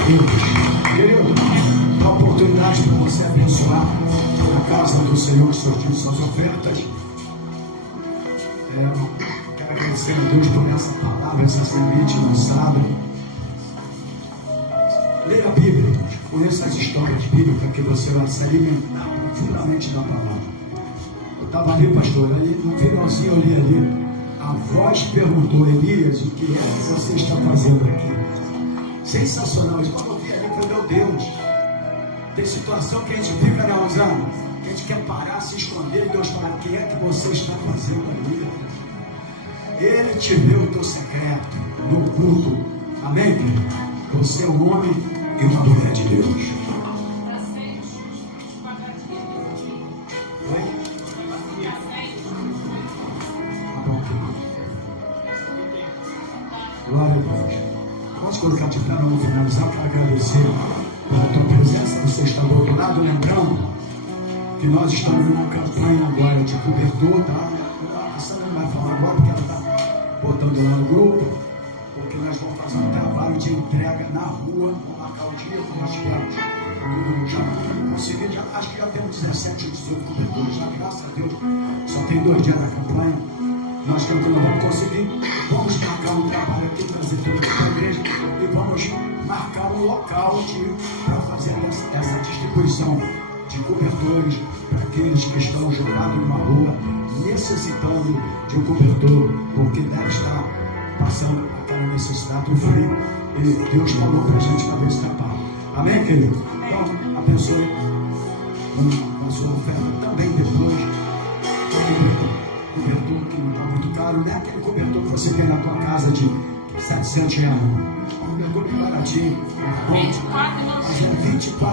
Deus. Querido, dá oportunidade para você abençoar a casa do Senhor, suas ofertas. Quero agradecer a Deus por essa palavra, essa semente lançada. Leia a Bíblia, conheça as histórias bíblicas que você vai se alimentar profundamente da palavra. Eu estava ali, pastor, aí no finalzinho eu li ali. A voz perguntou: Elias, o que é que você está fazendo aqui? Sensacional. Quando eu vi ali, eu falei: meu Deus, tem situação que a gente fica, né, Rosana? Que a gente quer parar, se esconder, e Deus fala: o que é que você está fazendo ali? Ele te vê o teu secreto no culto. Amém, querido? Você é um homem e uma mulher de Deus. Oi? Glória a Deus. Vamos colocar de pé, vamos finalizar. Eu quero agradecer pela tua presença. Você está do outro lado, lembrando que nós estamos numa campanha agora de cobertura, tá? A Sandra não vai falar agora porque ela está botando lá no grupo, porque nós vamos fazer um trabalho de entrega na rua. Vamos marcar o dia, nós tivemos. Já consegui, acho que já temos 17 ou 18 coberturas, já, graças a Deus. Só tem 2 dias da campanha. Nós vamos conseguir. Vamos marcar um trabalho aqui, trazer tudo para a igreja e vamos marcar um local para fazer essa distribuição de cobertores para aqueles que estão jogados numa rua, necessitando de um cobertor, porque deve estar passando aquela necessidade do frio. E Deus falou para a gente na vez tapado. Amém, querido? Então, abençoe a sua oferta também depois. Cobertor que não está muito caro, não é aquele cobertor que você tem na tua casa de R$700. É um cobertor bem baratinho. Mas é R$24,90. Tá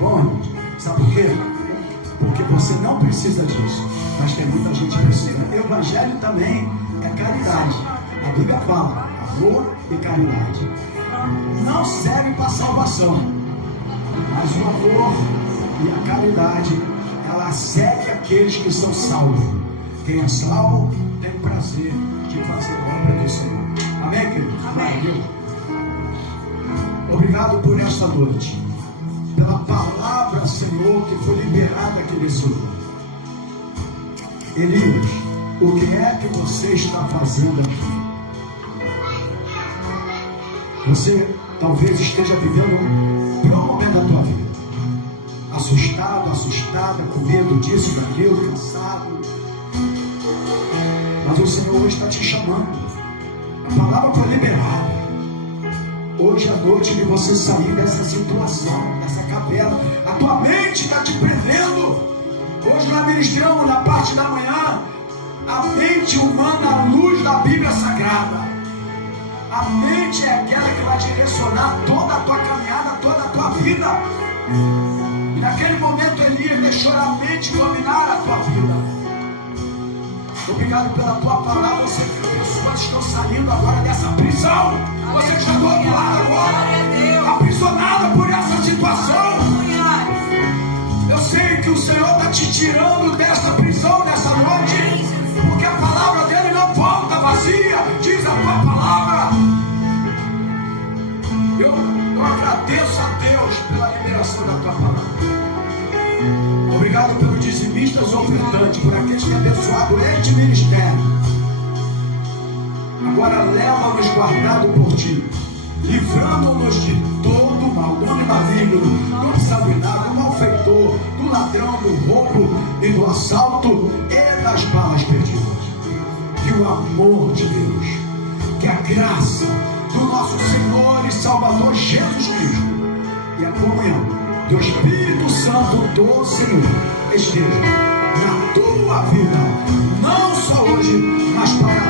bom, irmãos? Sabe por quê? Porque você não precisa disso, mas tem muita gente que precisa. Evangelho também é caridade. A Bíblia fala amor e caridade. Não serve para salvação, mas o amor e a caridade, ela segue aqueles que são salvos. Quem é salvo tem prazer de fazer a obra do Senhor. Amém, querido? Amém. Obrigado por esta noite, pela palavra, Senhor, que foi liberada aqui nesse lugar. Elias, o que é que você está fazendo aqui? Você talvez esteja vivendo um pior momento da tua vida. Assustado, assustada, com medo disso, daquilo, cansado. Mas o Senhor hoje está te chamando. A palavra foi liberada. Hoje é a noite de você sair dessa situação, dessa caverna. A tua mente está te prendendo. Hoje nós ministramos na parte da manhã a mente humana à luz da Bíblia Sagrada. A mente é aquela que vai direcionar toda a tua caminhada, toda a tua vida. E naquele momento Elias deixou a mente dominar a tua vida. Obrigado pela tua palavra. Você que pessoas estão saindo agora dessa prisão. Você que está do outro lado agora, aprisionada por essa situação. Eu sei que o Senhor está te tirando dessa prisão nessa noite, porque a palavra dele não volta vazia, diz a tua palavra. Eu agradeço a Deus pela liberação da tua palavra. Obrigado pelos dizimistas ofertantes, por aqueles que abençoaram este ministério. Agora leva-nos guardado por ti, livrando-nos de todo mal, do homem maligno, do ensanguentado, do malfeitor, do ladrão, do roubo e do assalto e das balas perdidas. Que o amor de Deus, que a graça do nosso Senhor e Salvador Jesus Cristo e a comunhão do Espírito Santo do Senhor esteja na tua vida, não só hoje, mas para